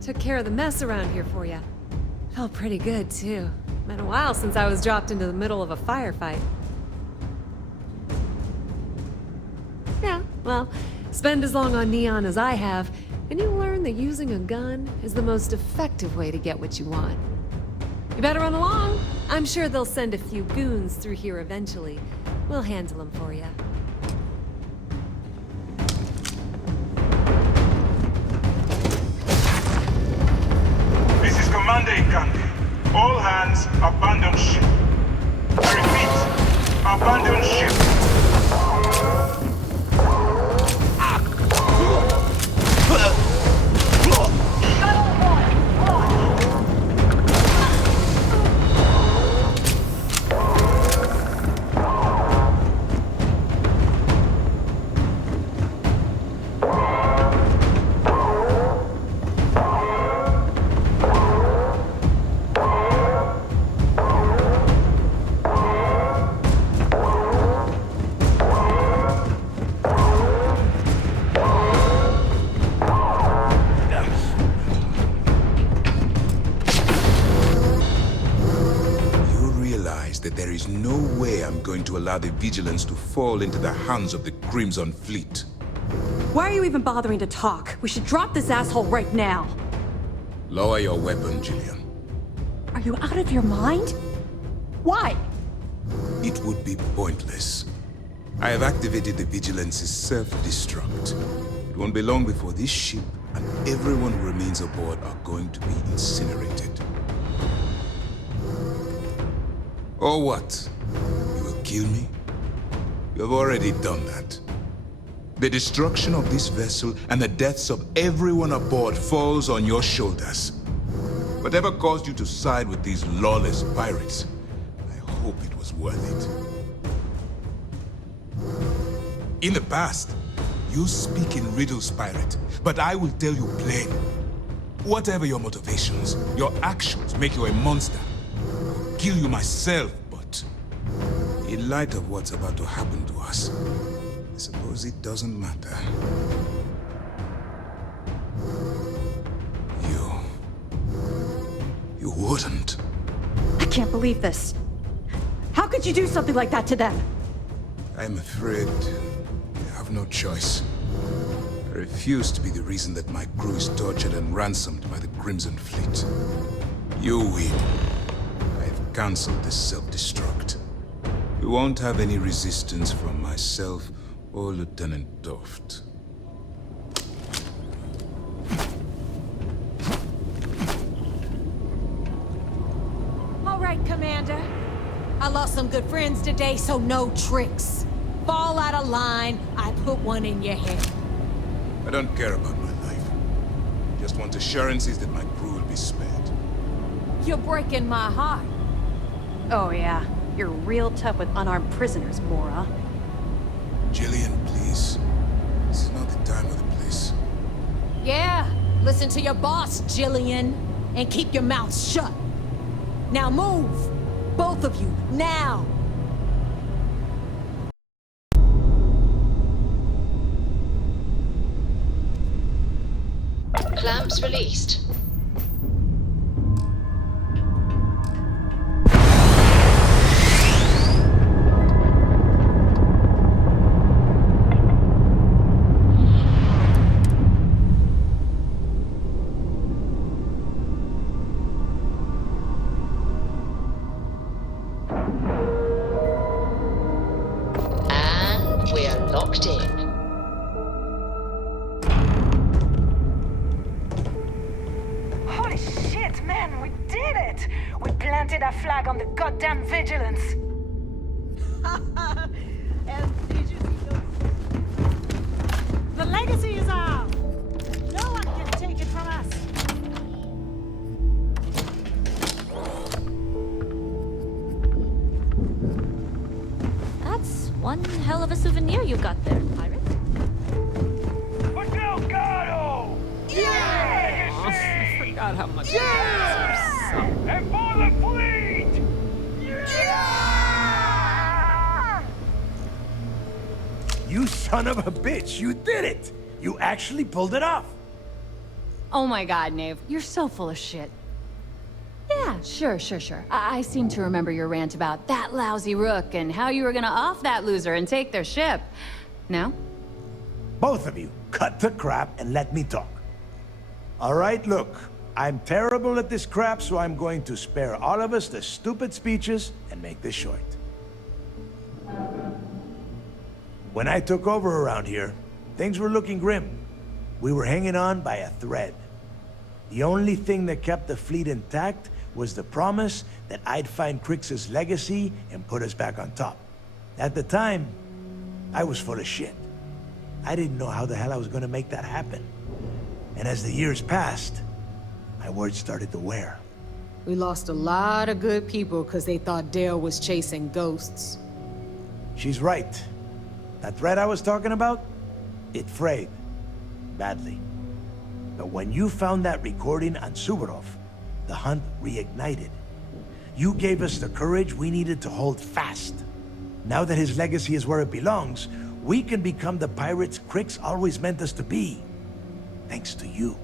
Took care of the mess around here for you. Felt pretty good, too. Been a while since I was dropped into the middle of a firefight. Yeah, well, spend as long on Neon as I have, and you learn that using a gun is the most effective way to get what you want. You better run along. I'm sure they'll send a few goons through here eventually. We'll handle them for you. Commander Ikande. All hands abandon ship. I repeat, abandon ship. That there is no way I'm going to allow the Vigilance to fall into the hands of the Crimson Fleet. Why are you even bothering to talk? We should drop this asshole right now. Lower your weapon, Jillian. Are you out of your mind? Why? It would be pointless. I have activated the Vigilance's self-destruct. It won't be long before this ship and everyone who remains aboard are going to be incinerated. Or what? You will kill me? You have already done that. The destruction of this vessel and the deaths of everyone aboard falls on your shoulders. Whatever caused you to side with these lawless pirates, I hope it was worth it. In the past, you speak in riddles, pirate, but I will tell you plain. Whatever your motivations, your actions make you a monster. I'll kill you myself, but In light of what's about to happen to us, I suppose it doesn't matter. You wouldn't. I can't believe this. How could you do something like that to them? I'm afraid I have no choice. I refuse to be the reason that my crew is tortured and ransomed by the Crimson Fleet. You win. I've cancelled this self-destruct. We won't have any resistance from myself or Lieutenant Toft. All right, Commander. I lost some good friends today, so no tricks. Fall out of line, I put one in your head. I don't care about my life. I just want assurances that my crew will be spared. You're breaking my heart. Oh yeah, you're real tough with unarmed prisoners, Mora. Jillian, please. This is not the time or the place. Yeah, listen to your boss, Jillian, and keep your mouth shut. Now move! Both of you, now! Clamps released. And we're locked in. Holy shit, man, we did it! We planted a flag on the goddamn Vigilance. And did you see those? The legacy is ours. No one can take it from us. That's one hell of a souvenir you got there, pirate. I forgot how much And for the fleet! You son of a bitch, you did it! You actually pulled it off! Oh my god, Nave, you're so full of shit. Yeah, sure. I seem to remember your rant about that lousy rook and how you were gonna off that loser and take their ship. No? Both of you, cut the crap and let me talk. All right, look, I'm terrible at this crap, so I'm going to spare all of us the stupid speeches and make this short. When I took over around here, things were looking grim. We were hanging on by a thread. The only thing that kept the fleet intact was the promise that I'd find Crix's legacy and put us back on top. At the time, I was full of shit. I didn't know how the hell I was gonna make that happen. And as the years passed, my words started to wear. We lost a lot of good people because they thought Dale was chasing ghosts. She's right. That thread I was talking about, it frayed. Badly. But when you found that recording on Suvorov, the hunt reignited. You gave us the courage we needed to hold fast. Now that his legacy is where it belongs, we can become the pirates Crix always meant us to be. Thanks to you.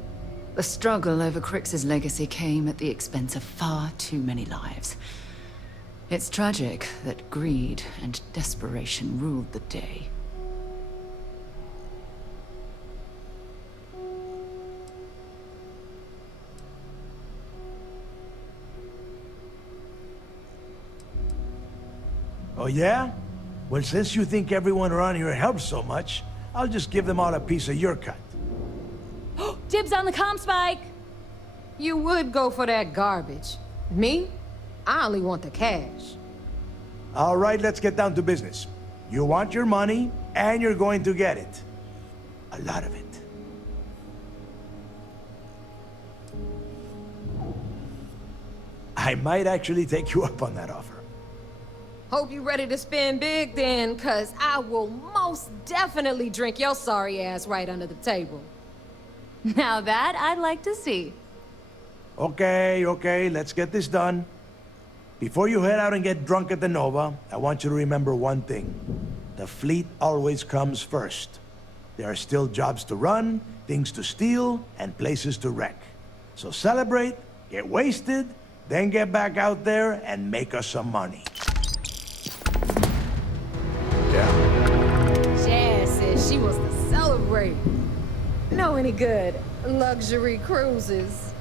The struggle over Crix's legacy came at the expense of far too many lives. It's tragic that greed and desperation ruled the day. Oh yeah? Well, since you think everyone around here helps so much, I'll just give them all a piece of your cut. Dibs on the comm spike! You would go for that garbage. Me? I only want the cash. All right, let's get down to business. You want your money, and you're going to get it. A lot of it. I might actually take you up on that offer. Hope you ready to spend big then, cause I will most definitely drink your sorry ass right under the table. Now that I'd like to see. Okay, let's get this done. before you head out and get drunk at the Nova, I want you to remember one thing. The fleet always comes first. There are still jobs to run, things to steal, and places to wreck. So celebrate, get wasted, then get back out there and make us some money. Jazz said she was to celebrate. Know any good luxury cruises?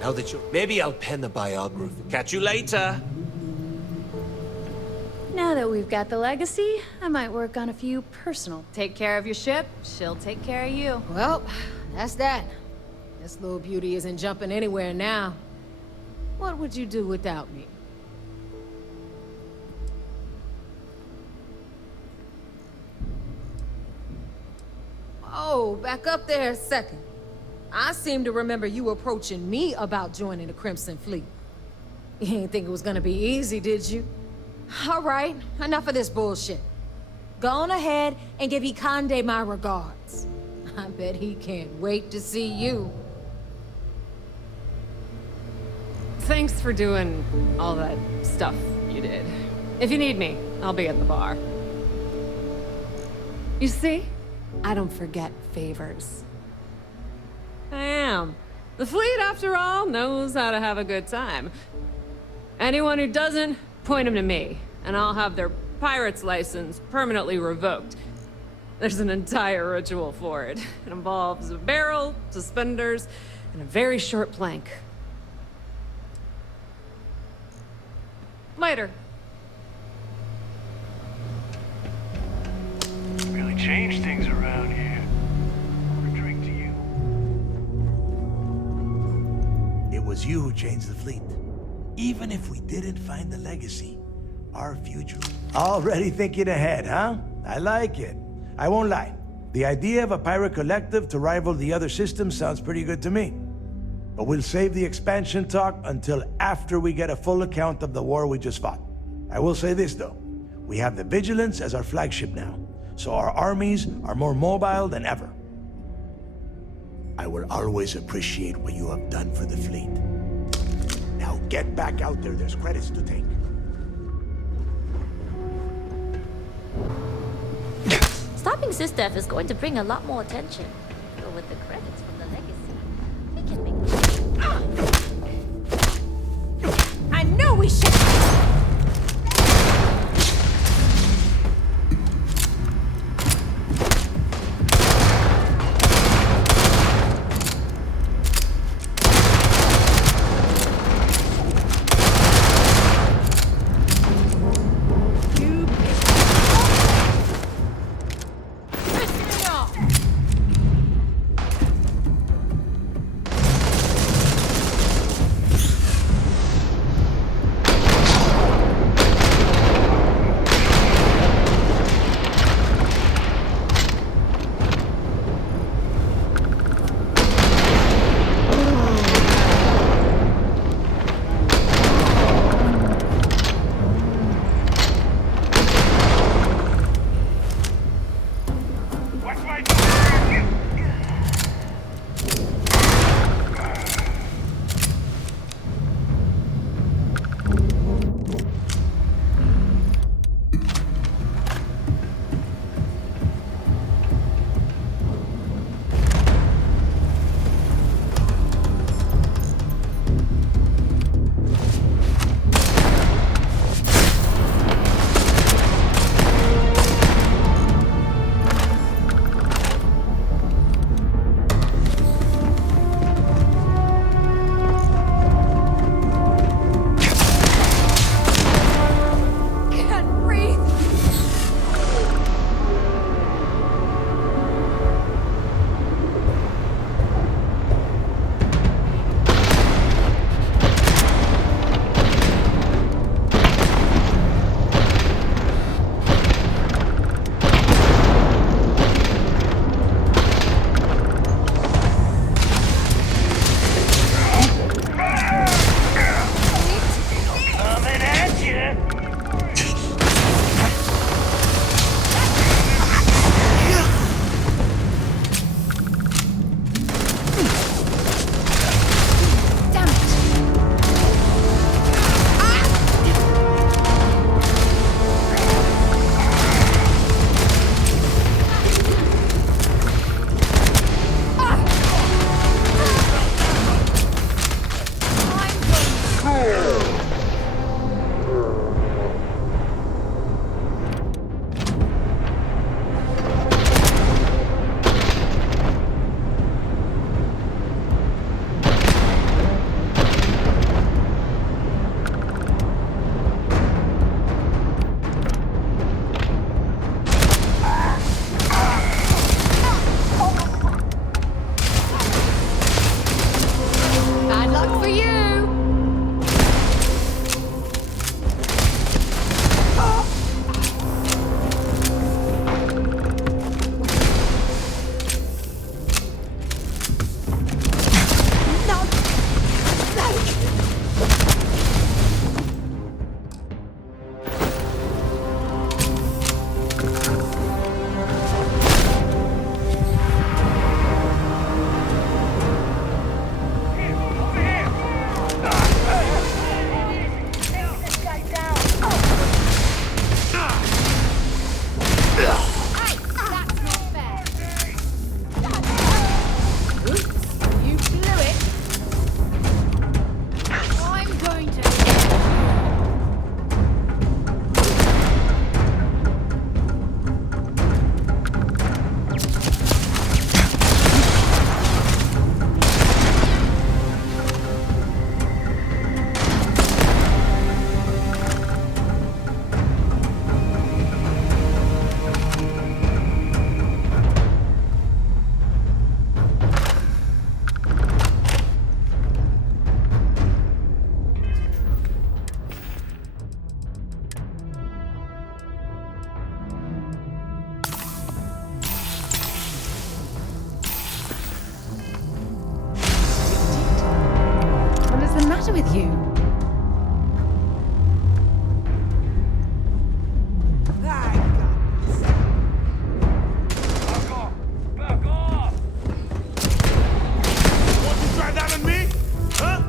Now that you're... Maybe I'll pen the biography. Catch you later. Now that we've got the legacy, I might work on a few personal. Take care of your ship, she'll take care of you. Well, that's that. This little beauty isn't jumping anywhere now. What would you do without me? Oh, back up there a second. I seem to remember you approaching me about joining the Crimson Fleet. You didn't think it was gonna be easy, did you? All right, enough of this bullshit. Go on ahead and give Ikande my regards. I bet he can't wait to see you. Thanks for doing all that stuff you did. If you need me, I'll be at the bar. You see? I don't forget favors. I am. The fleet, after all, knows how to have a good time. Anyone who doesn't, point them to me, and I'll have their pirate's license permanently revoked. There's an entire ritual for it. It involves a barrel, suspenders, and a very short plank. Later. Really changed things around here. It was you who changed the fleet. Even if we didn't find the legacy, our future... Already thinking ahead, huh? I like it. I won't lie. The idea of a pirate collective to rival the other systems sounds pretty good to me. But we'll save the expansion talk until after we get a full account of the war we just fought. I will say this, though. We have the Vigilance as our flagship now, so our armies are more mobile than ever. I will always appreciate what you have done for the fleet. Now get back out there, there's credits to take. Stopping Sistef is going to bring a lot more attention. But with the credits from the legacy, we can make... I know we should... One for you! With you? Want to try that on me? Huh?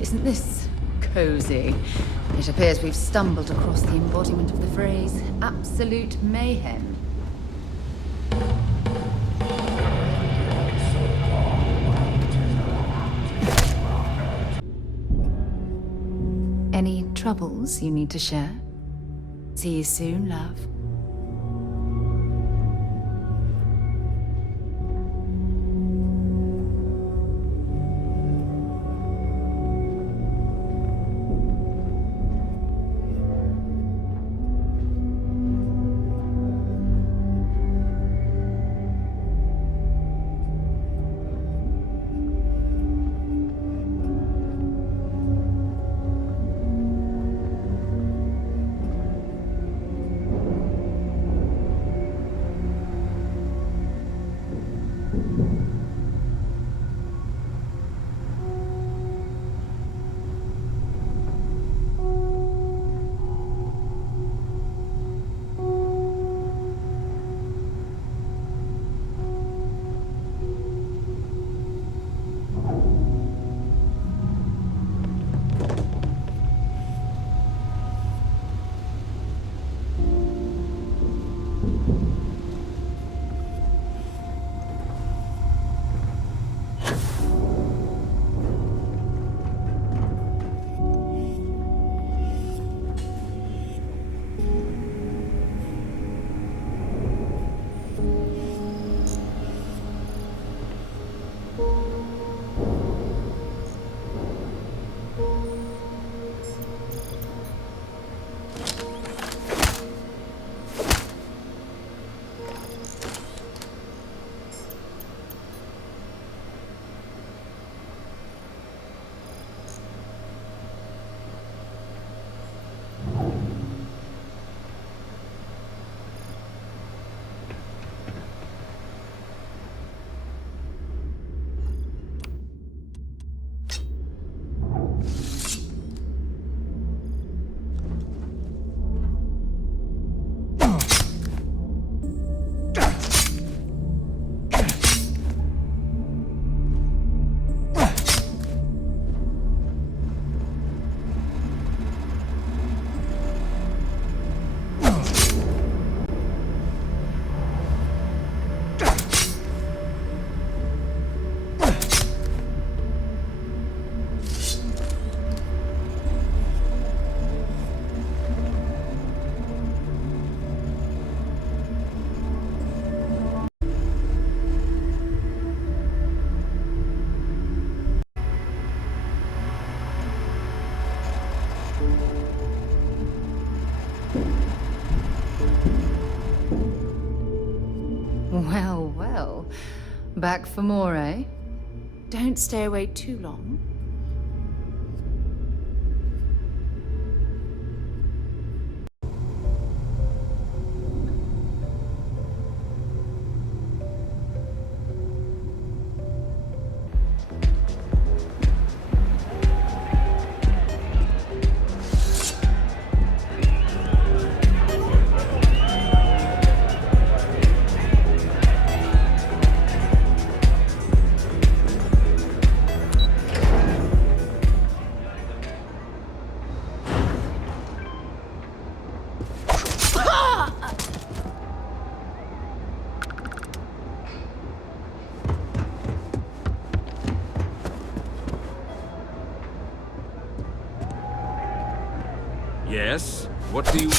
Isn't this cozy? It appears we've stumbled across the embodiment of the phrase absolute mayhem. Any troubles you need to share? See you soon, love. Back for more, eh? Don't stay away too long. Yes? What do you...